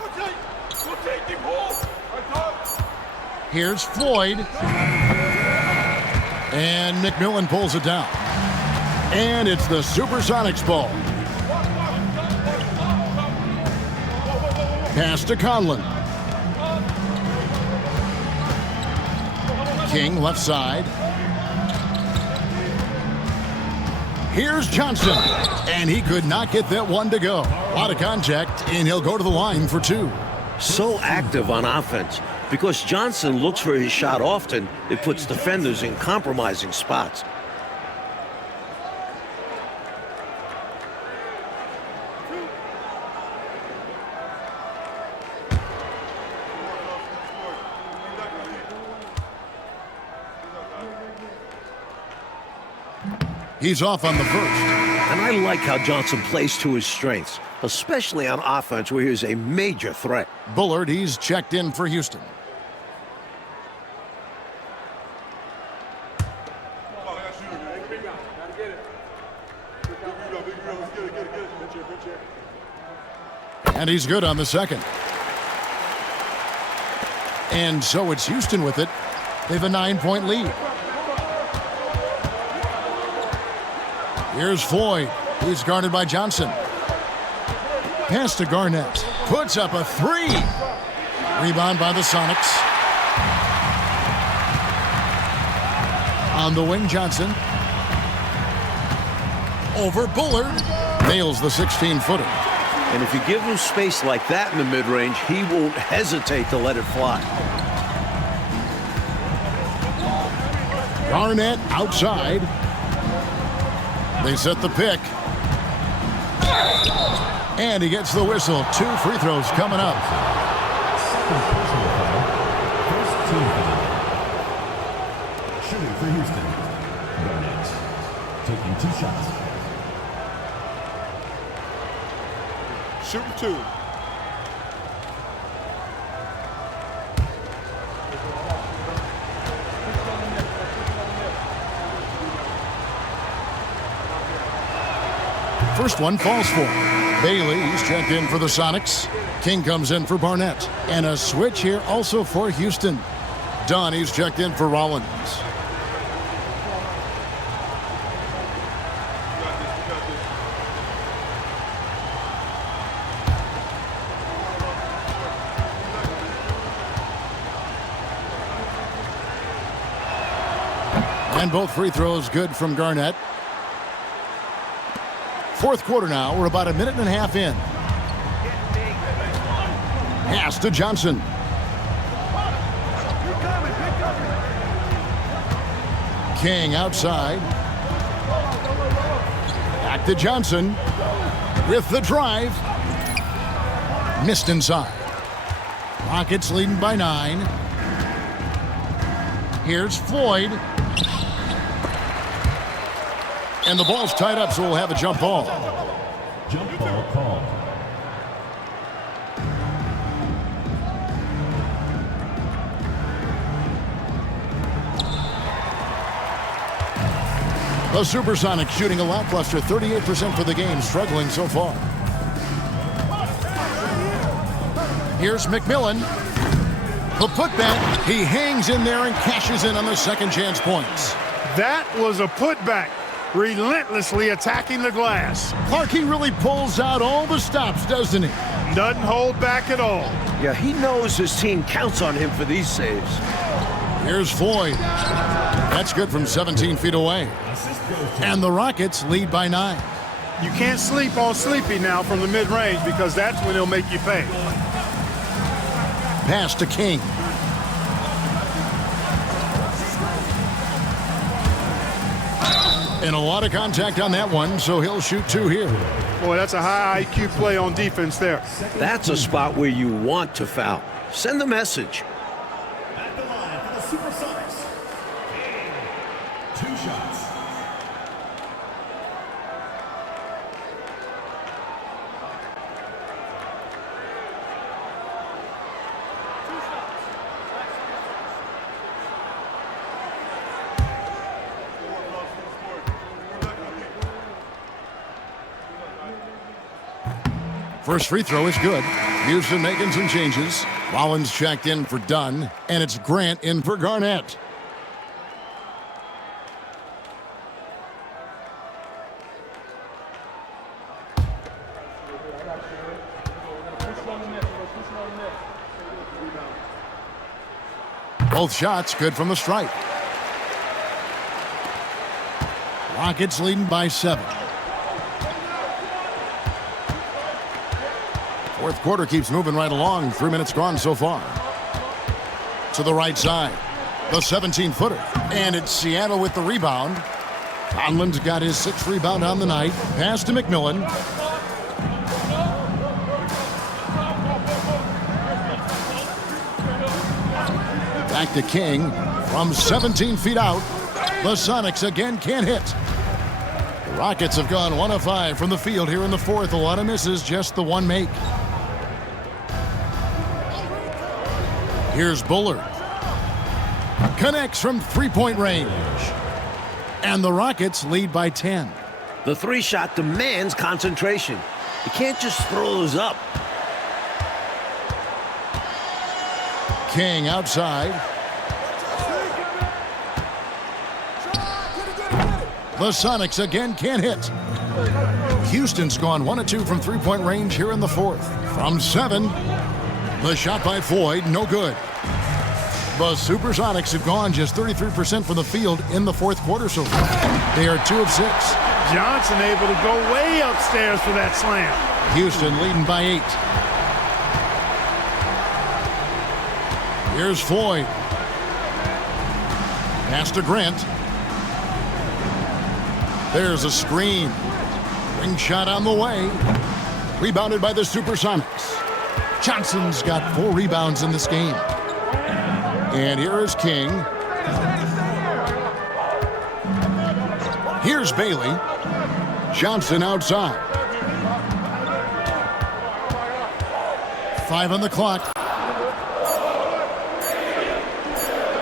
Here's Floyd. And McMillan pulls it down. And it's the SuperSonics ball. Pass to Conlon. King left side. Here's Johnson. And he could not get that one to go. A lot of contact, and he'll go to the line for 2. So active on offense. Because Johnson looks for his shot often, it puts defenders in compromising spots. He's off on the first. And I like how Johnson plays to his strengths, especially on offense where he's a major threat. Bullard, he's checked in for Houston. And he's good on the second. And so it's Houston with it. They have a 9-point lead. Here's Floyd. He's guarded by Johnson. Pass to Garnett. Puts up a 3. Rebound by the Sonics. On the wing, Johnson. Over Bullard. Nails the 16-footer. And if you give him space like that in the mid-range, he won't hesitate to let it fly. Garnett outside. They set the pick. And he gets the whistle. 2 free throws coming up. Second personal foul. First team foul. Shooting for Houston. Garnett. Taking 2 shots. Shooting 2. First one falls for Bailey. He's checked in for the Sonics. King comes in for Barnett. And a switch here also for Houston. Dunn, he's checked in for Rollins. And both free throws good from Garnett. Fourth quarter now. We're about a minute and a half in. Pass to Johnson. King outside. Back to Johnson. With the drive. Missed inside. Rockets leading by 9. Here's Floyd. And the ball's tied up, so we'll have a jump ball. Jump ball called. The SuperSonics shooting a lackluster 38% for the game, struggling so far. Here's McMillan. The putback. He hangs in there and cashes in on the second chance points. That was a putback. Relentlessly attacking the glass. Clarkey really pulls out all the stops, doesn't he? Doesn't hold back at all. Yeah, he knows his team counts on him for these saves. Here's Floyd. That's good from 17 feet away. And the Rockets lead by 9. You can't sleep on Sleepy now from the mid-range because that's when he'll make you pay. Pass to King. And a lot of contact on that one, so he'll shoot 2 here. Boy, that's a high IQ play on defense there. That's a spot where you want to foul. Send the message. At the line for the SuperSonics. 2 shots. First free throw is good. Houston making some changes. Rollins checked in for Dunn, and it's Grant in for Garnett. Both shots good from the stripe. Rockets leading by 7. Fourth quarter keeps moving right along. 3 minutes gone so far. To the right side. The 17-footer. And it's Seattle with the rebound. Conlon's got his 6th rebound on the night. Pass to McMillan. Back to King from 17 feet out. The Sonics again can't hit. The Rockets have gone 1 of 5 from the field here in the fourth. A lot of misses, just the one make. Here's Bullard. Connects from three-point range. And the Rockets lead by 10. The three-shot demands concentration. You can't just throw those up. King outside. The Sonics again can't hit. Houston's gone 1 of 2 from three-point range here in the fourth. From 7, the shot by Floyd, no good. The SuperSonics have gone just 33% from the field in the fourth quarter so far. They are 2 of 6. Johnson able to go way upstairs for that slam. Houston leading by 8. Here's Floyd. Pass to Grant. There's a screen. Ring shot on the way. Rebounded by the SuperSonics. Johnson's got 4 rebounds in this game. And here is King. Here's Bailey. Johnson outside. 5 on the clock.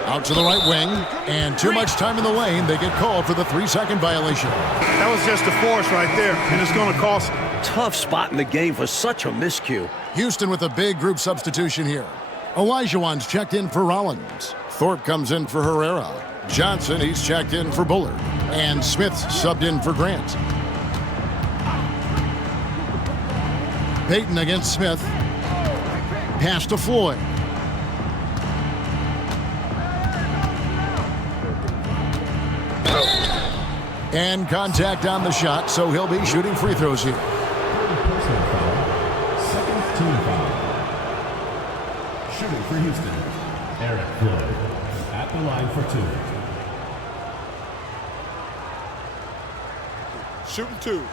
Out to the right wing, and too much time in the lane. They get called for the 3-second violation. That was just a force right there, and it's going to cost them. Tough spot in the game for such a miscue. Houston with a big group substitution here. Olajuwon's checked in for Rollins. Thorpe comes in for Herrera. Johnson, he's checked in for Bullard. And Smith's subbed in for Grant. Payton against Smith. Pass to Floyd. And contact on the shot, so he'll be shooting free throws here. Personal foul. Second team foul. Shooting for Houston, Eric Floyd at the line for 2. Shooting 2.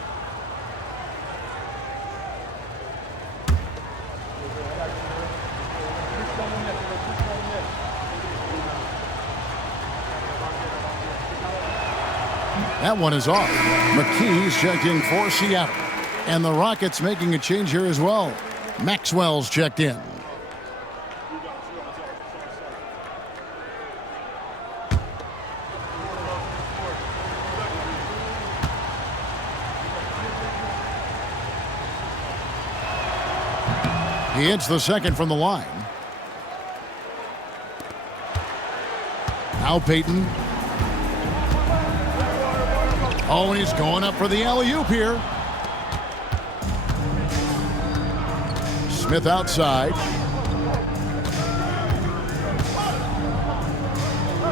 That one is off. McKee's checked in for Seattle. And the Rockets making a change here as well. Maxwell's checked in. He hits the second from the line. Now Payton. Oh, and he's going up for the alley-oop here. Smith outside.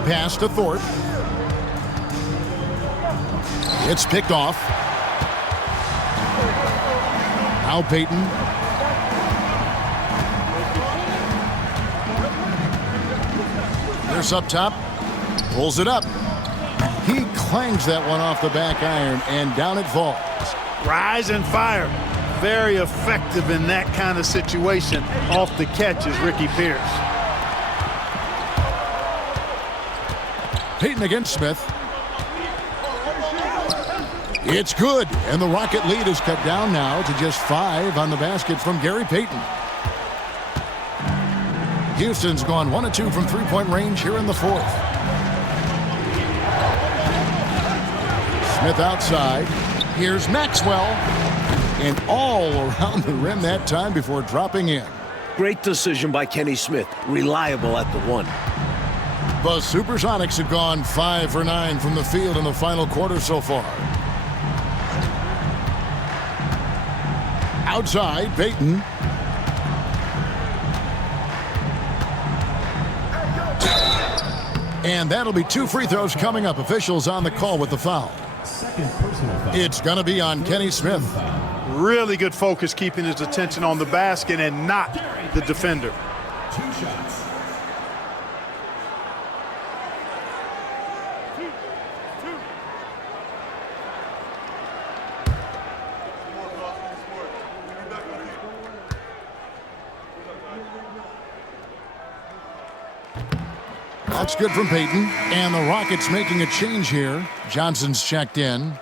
Pass to Thorpe. It's picked off. Now Payton. Here's up top. Pulls it up. He clangs that one off the back iron, and down it falls. Rise and fire. Very effective in that kind of situation. Off the catch is Ricky Pierce. Payton against Smith. It's good, and the Rocket lead is cut down now to just 5 on the basket from Gary Payton. Houston's gone 1 of 2 from three-point range here in the fourth. Smith outside. Here's Maxwell. And all around the rim that time before dropping in. Great decision by Kenny Smith. Reliable at the one. The SuperSonics have gone 5 for 9 from the field in the final quarter so far. Outside, Payton. And that'll be 2 free throws coming up. Officials on the call with the foul. Second personal foul. It's going to be on Kenny Smith. Really good focus, keeping his attention on the basket and not the defender. 2 shots. That's good from Payton. And the Rockets making a change here. Johnson's checked in.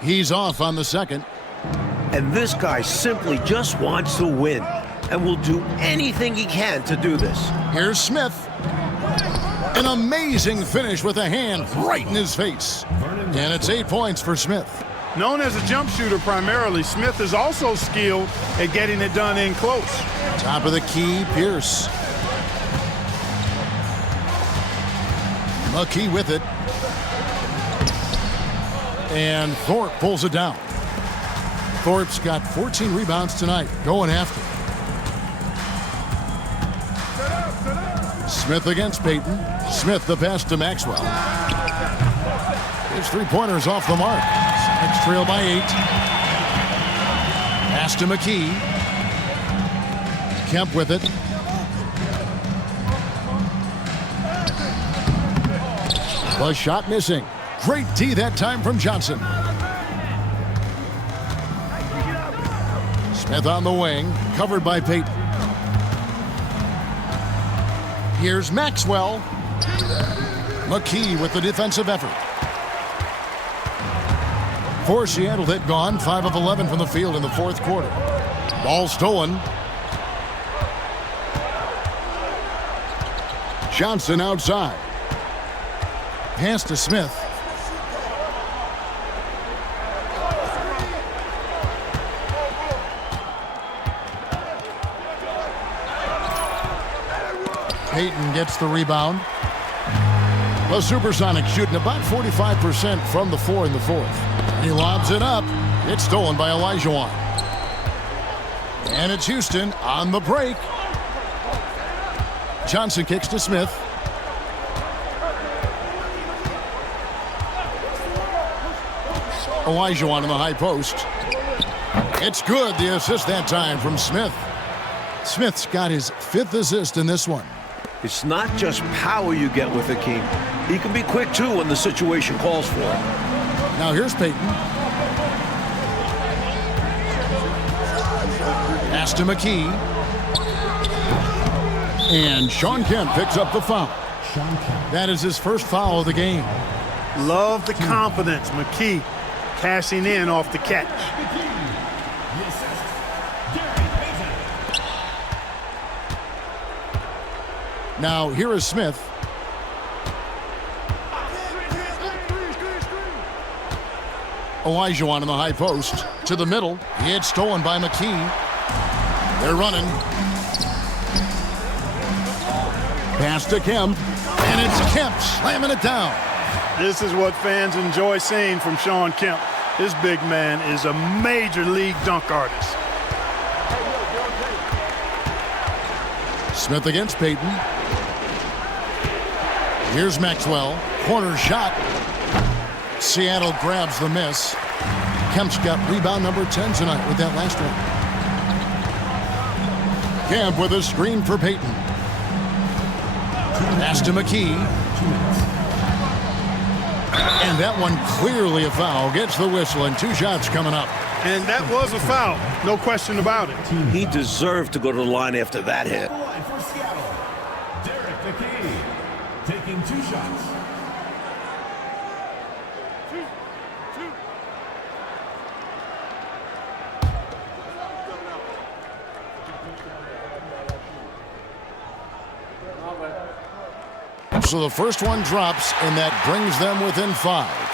He's off on the second. And this guy simply just wants to win and will do anything he can to do this. Here's Smith. An amazing finish with a hand right in his face. And it's 8 points for Smith. Known as a jump shooter primarily, Smith is also skilled at getting it done in close. Top of the key, Pierce. McKee with it. And Thorpe pulls it down. Thorpe's got 14 rebounds tonight, going after. Smith against Payton. Smith the pass to Maxwell. His three-pointer's off the mark. Sonics trail by 8. Pass to McKee. Kemp with it. The shot missing. Great D that time from Johnson. Smith on the wing, covered by Payton. Here's Maxwell. McKee with the defensive effort. For Seattle, they've gone 5 of 11 from the field in the fourth quarter. Ball stolen. Johnson outside. Pass to Smith. Payton gets the rebound. The SuperSonics shooting about 45% from the floor in the fourth. He lobs it up. It's stolen by Olajuwon. And it's Houston on the break. Johnson kicks to Smith. Olajuwon in the high post. It's good. The assist that time from Smith. Smith's got his 5th assist in this one. It's not just power you get with a king. He can be quick, too, when the situation calls for it. Now here's Payton. Pass to McKee. And Sean Kemp picks up the foul. That is his first foul of the game. Love the confidence. McKee cashing in off the catch. Now here is Smith. Olajuwon in the high post. To the middle. It's stolen by McKee. They're running. Pass to Kemp. And it's Kemp slamming it down. This is what fans enjoy seeing from Sean Kemp. This big man is a major league dunk artist. Smith against Payton. Here's Maxwell. Corner shot. Seattle grabs the miss. Kemp's got rebound number 10 tonight with that last one. Kemp with a screen for Payton. Pass to McKee. And that one clearly a foul. Gets the whistle and 2 shots coming up. And that was a foul. No question about it. He deserved to go to the line after that hit. For Seattle, Derek McKee taking 2 shots. So the first one drops, and that brings them within 5.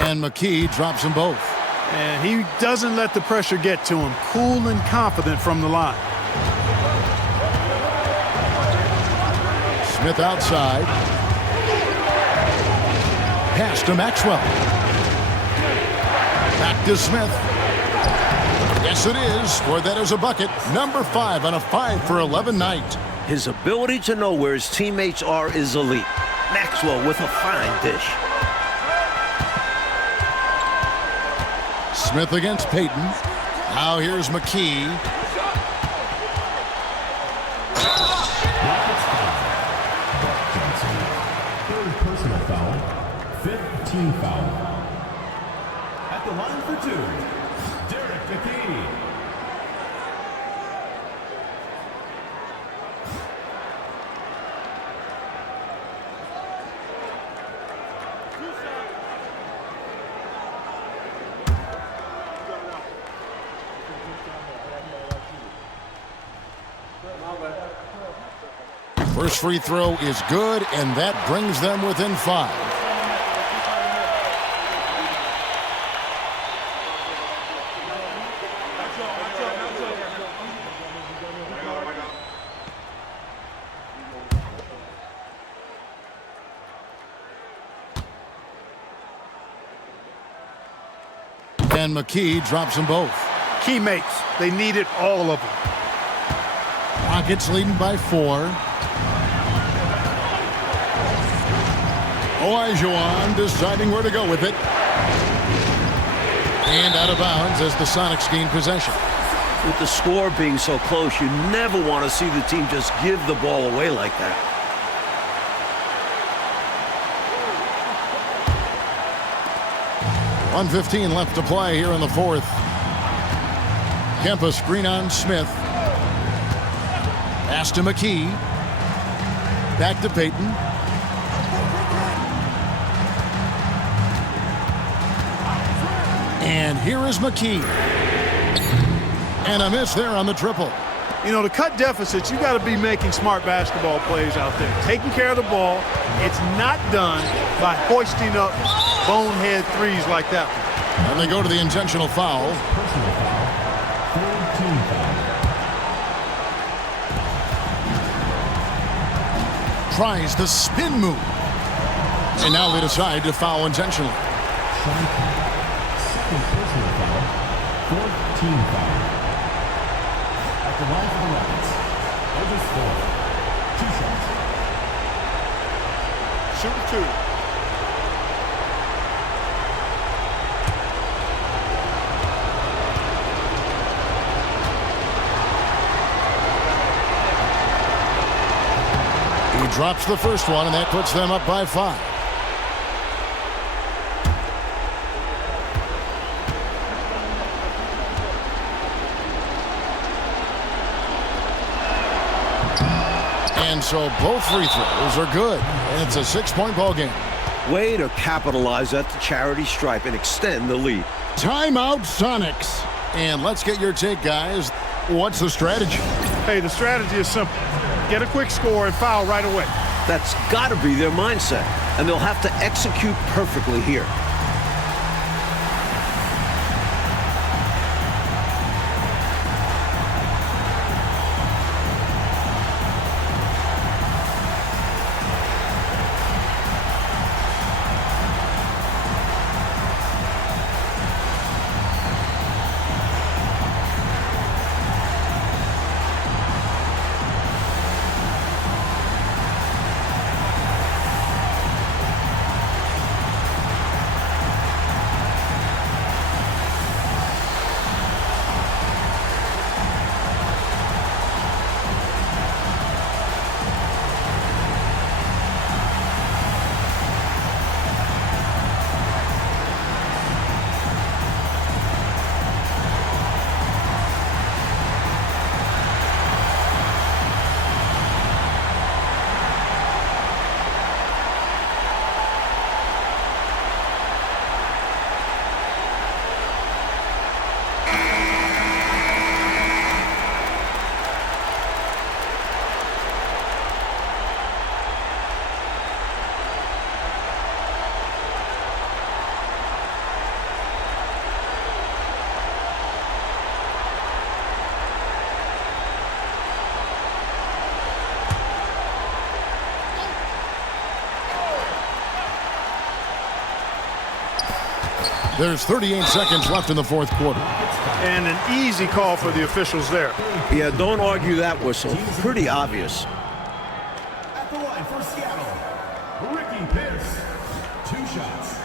And McKee drops them both. And he doesn't let the pressure get to him. Cool and confident from the line. Smith outside. Pass to Maxwell. Back to Smith. Yes, it is. Scored that as a bucket. Number 5 on a 5 for 11 night. His ability to know where his teammates are is elite. Maxwell with a fine dish. Smith against Payton. Now here's McKee. Third personal foul. 5th team foul. At the line for 2, Derek McKee. First free throw is good, and that brings them within 5. And McKee drops them both. Key makes. They needed all of them. Rockets leading by 4. Olajuwon deciding where to go with it. And out of bounds as the Sonics gain possession. With the score being so close, you never want to see the team just give the ball away like that. .115 left to play here in the 4th. Kempa screen on Smith. Pass to McKee. Back to Payton. And here is McKee. And a miss there on the triple. You know, to cut deficits, you got to be making smart basketball plays out there. Taking care of the ball. It's not done by hoisting up bonehead threes like that one. And they go to the intentional foul. Personal foul. 3rd team foul. Tries the spin move. And now they decide to foul intentionally. Second personal foul. 4th team foul. At the line for the Rockets. August 4th. 2 shots. Shooting 2. He drops the first one, and that puts them up by 5. And so both free throws are good, and it's a 6-point ball game. Way to capitalize at the charity stripe and extend the lead. Timeout Sonics. And let's get your take, guys. What's the strategy? Hey, the strategy is simple. Get a quick score and foul right away. That's got to be their mindset, and they'll have to execute perfectly here. There's 38 seconds left in the fourth quarter. And an easy call for the officials there. Yeah, don't argue that whistle. Pretty obvious. At the line for Seattle, Ricky Pierce. 2 shots.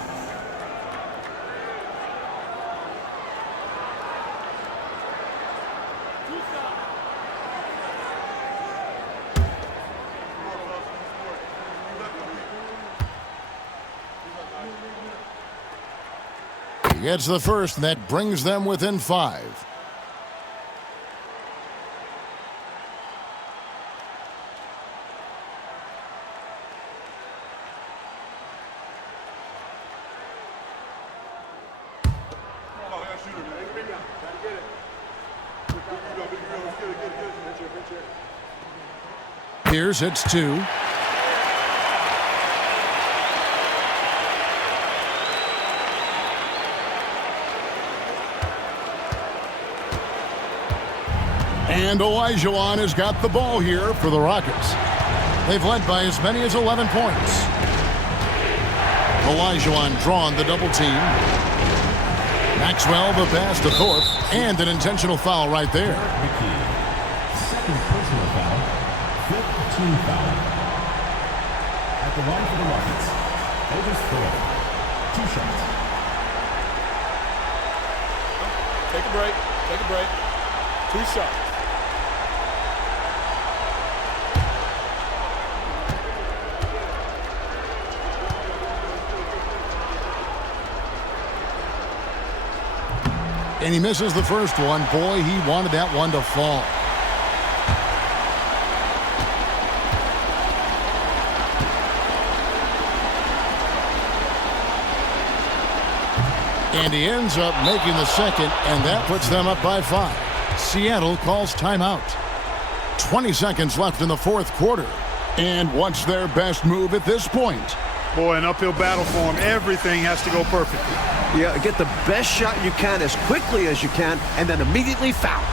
He gets the first, and that brings them within 5. Here's it's 2. And Olajuwon has got the ball here for the Rockets. They've led by as many as 11 points. Olajuwon drawn the double team. Maxwell the pass to Thorpe, and an intentional foul right there. Second personal foul. 5th team foul. At the line for the Rockets, Otis Thorpe. 2 shots. Take a break. Take a break. 2 shots. And he misses the first one. Boy, he wanted that one to fall. And he ends up making the second, and that puts them up by 5. Seattle calls timeout. 20 seconds left in the fourth quarter. And what's their best move at this point? Boy, an uphill battle for him. Everything has to go perfectly. Yeah, get the best shot you can as quickly as you can, and then immediately foul.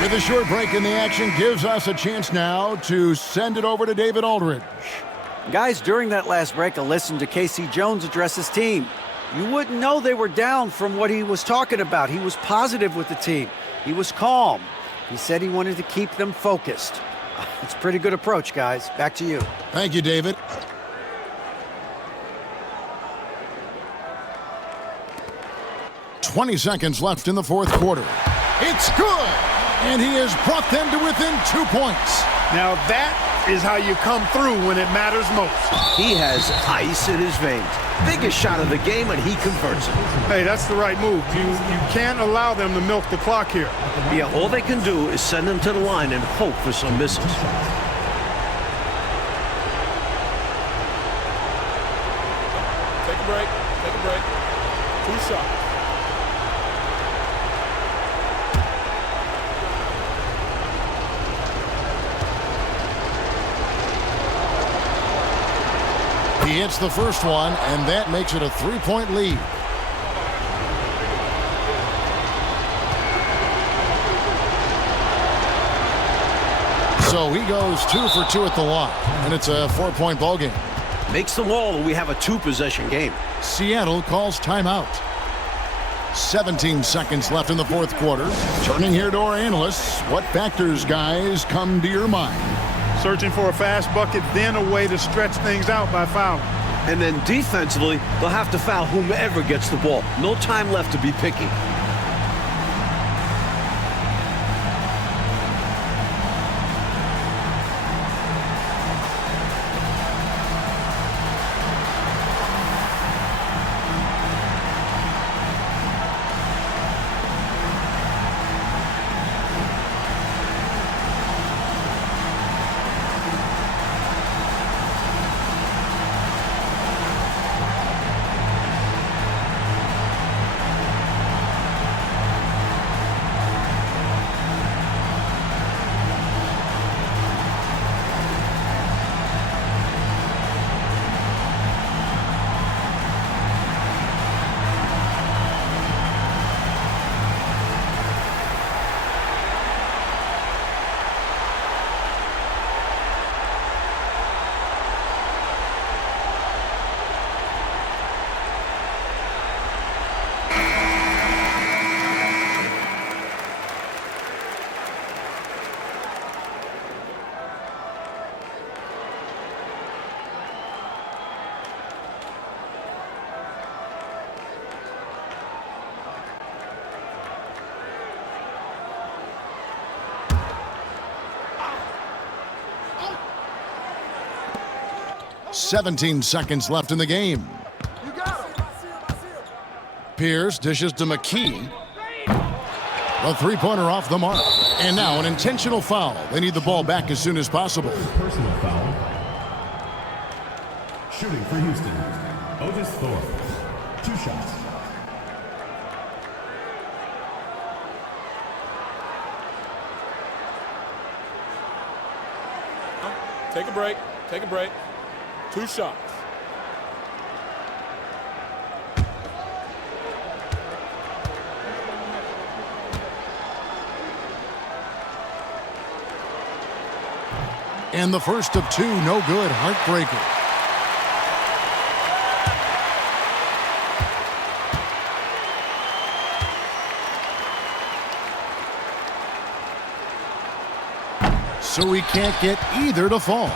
With a short break in the action, gives us a chance now to send it over to David Aldridge. Guys, during that last break, I listened to Casey Jones address his team. You wouldn't know they were down from what he was talking about. He was positive with the team. He was calm. He said he wanted to keep them focused. It's a pretty good approach, guys. Back to you. Thank you, David. "20 seconds left in the fourth quarter. It's good! And he has brought them to within 2 points. Now that is how you come through when it matters most. He has ice in his veins. Biggest shot of the game, and he converts it. Hey, that's the right move. You can't allow them to milk the clock here. Yeah, all they can do is send them to the line and hope for some misses. Take a break. Take a break. 2 shots. He hits the first one, and that makes it a 3-point lead. So he goes 2 for 2 at the line, and it's a 4-point ball game. Makes them all, and we have a 2-possession game. Seattle calls timeout. 17 seconds left in the fourth quarter. Turning here to our analysts, what factors, guys, come to your mind? Searching for a fast bucket, then a way to stretch things out by fouling. And then defensively, they'll have to foul whomever gets the ball. No time left to be picky. 17 seconds left in the game. Pierce dishes to McKee. A three-pointer off the mark. And now an intentional foul. They need the ball back as soon as possible. Personal foul. Shooting for Houston, Otis Thorpe. 2 shots. Take a break. Take a break. 2 shots. And the first of 2, no good. Heartbreaker. So he can't get either to fall.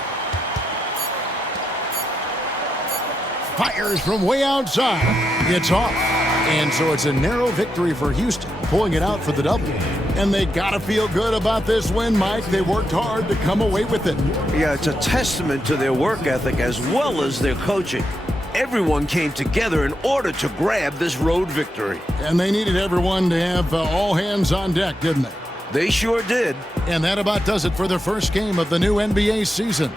Fires from way outside. It's off. And so it's a narrow victory for Houston, pulling it out for the W. And they got to feel good about this win, Mike. They worked hard to come away with it. Yeah, it's a testament to their work ethic as well as their coaching. Everyone came together in order to grab this road victory. And they needed everyone to have all hands on deck, didn't they? They sure did. And that about does it for the first game of the new NBA season.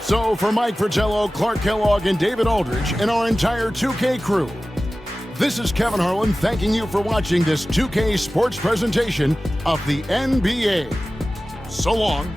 So for Mike Fratello, Clark Kellogg, and David Aldridge, and our entire 2K crew, this is Kevin Harlan thanking you for watching this 2K sports presentation of the NBA. So long.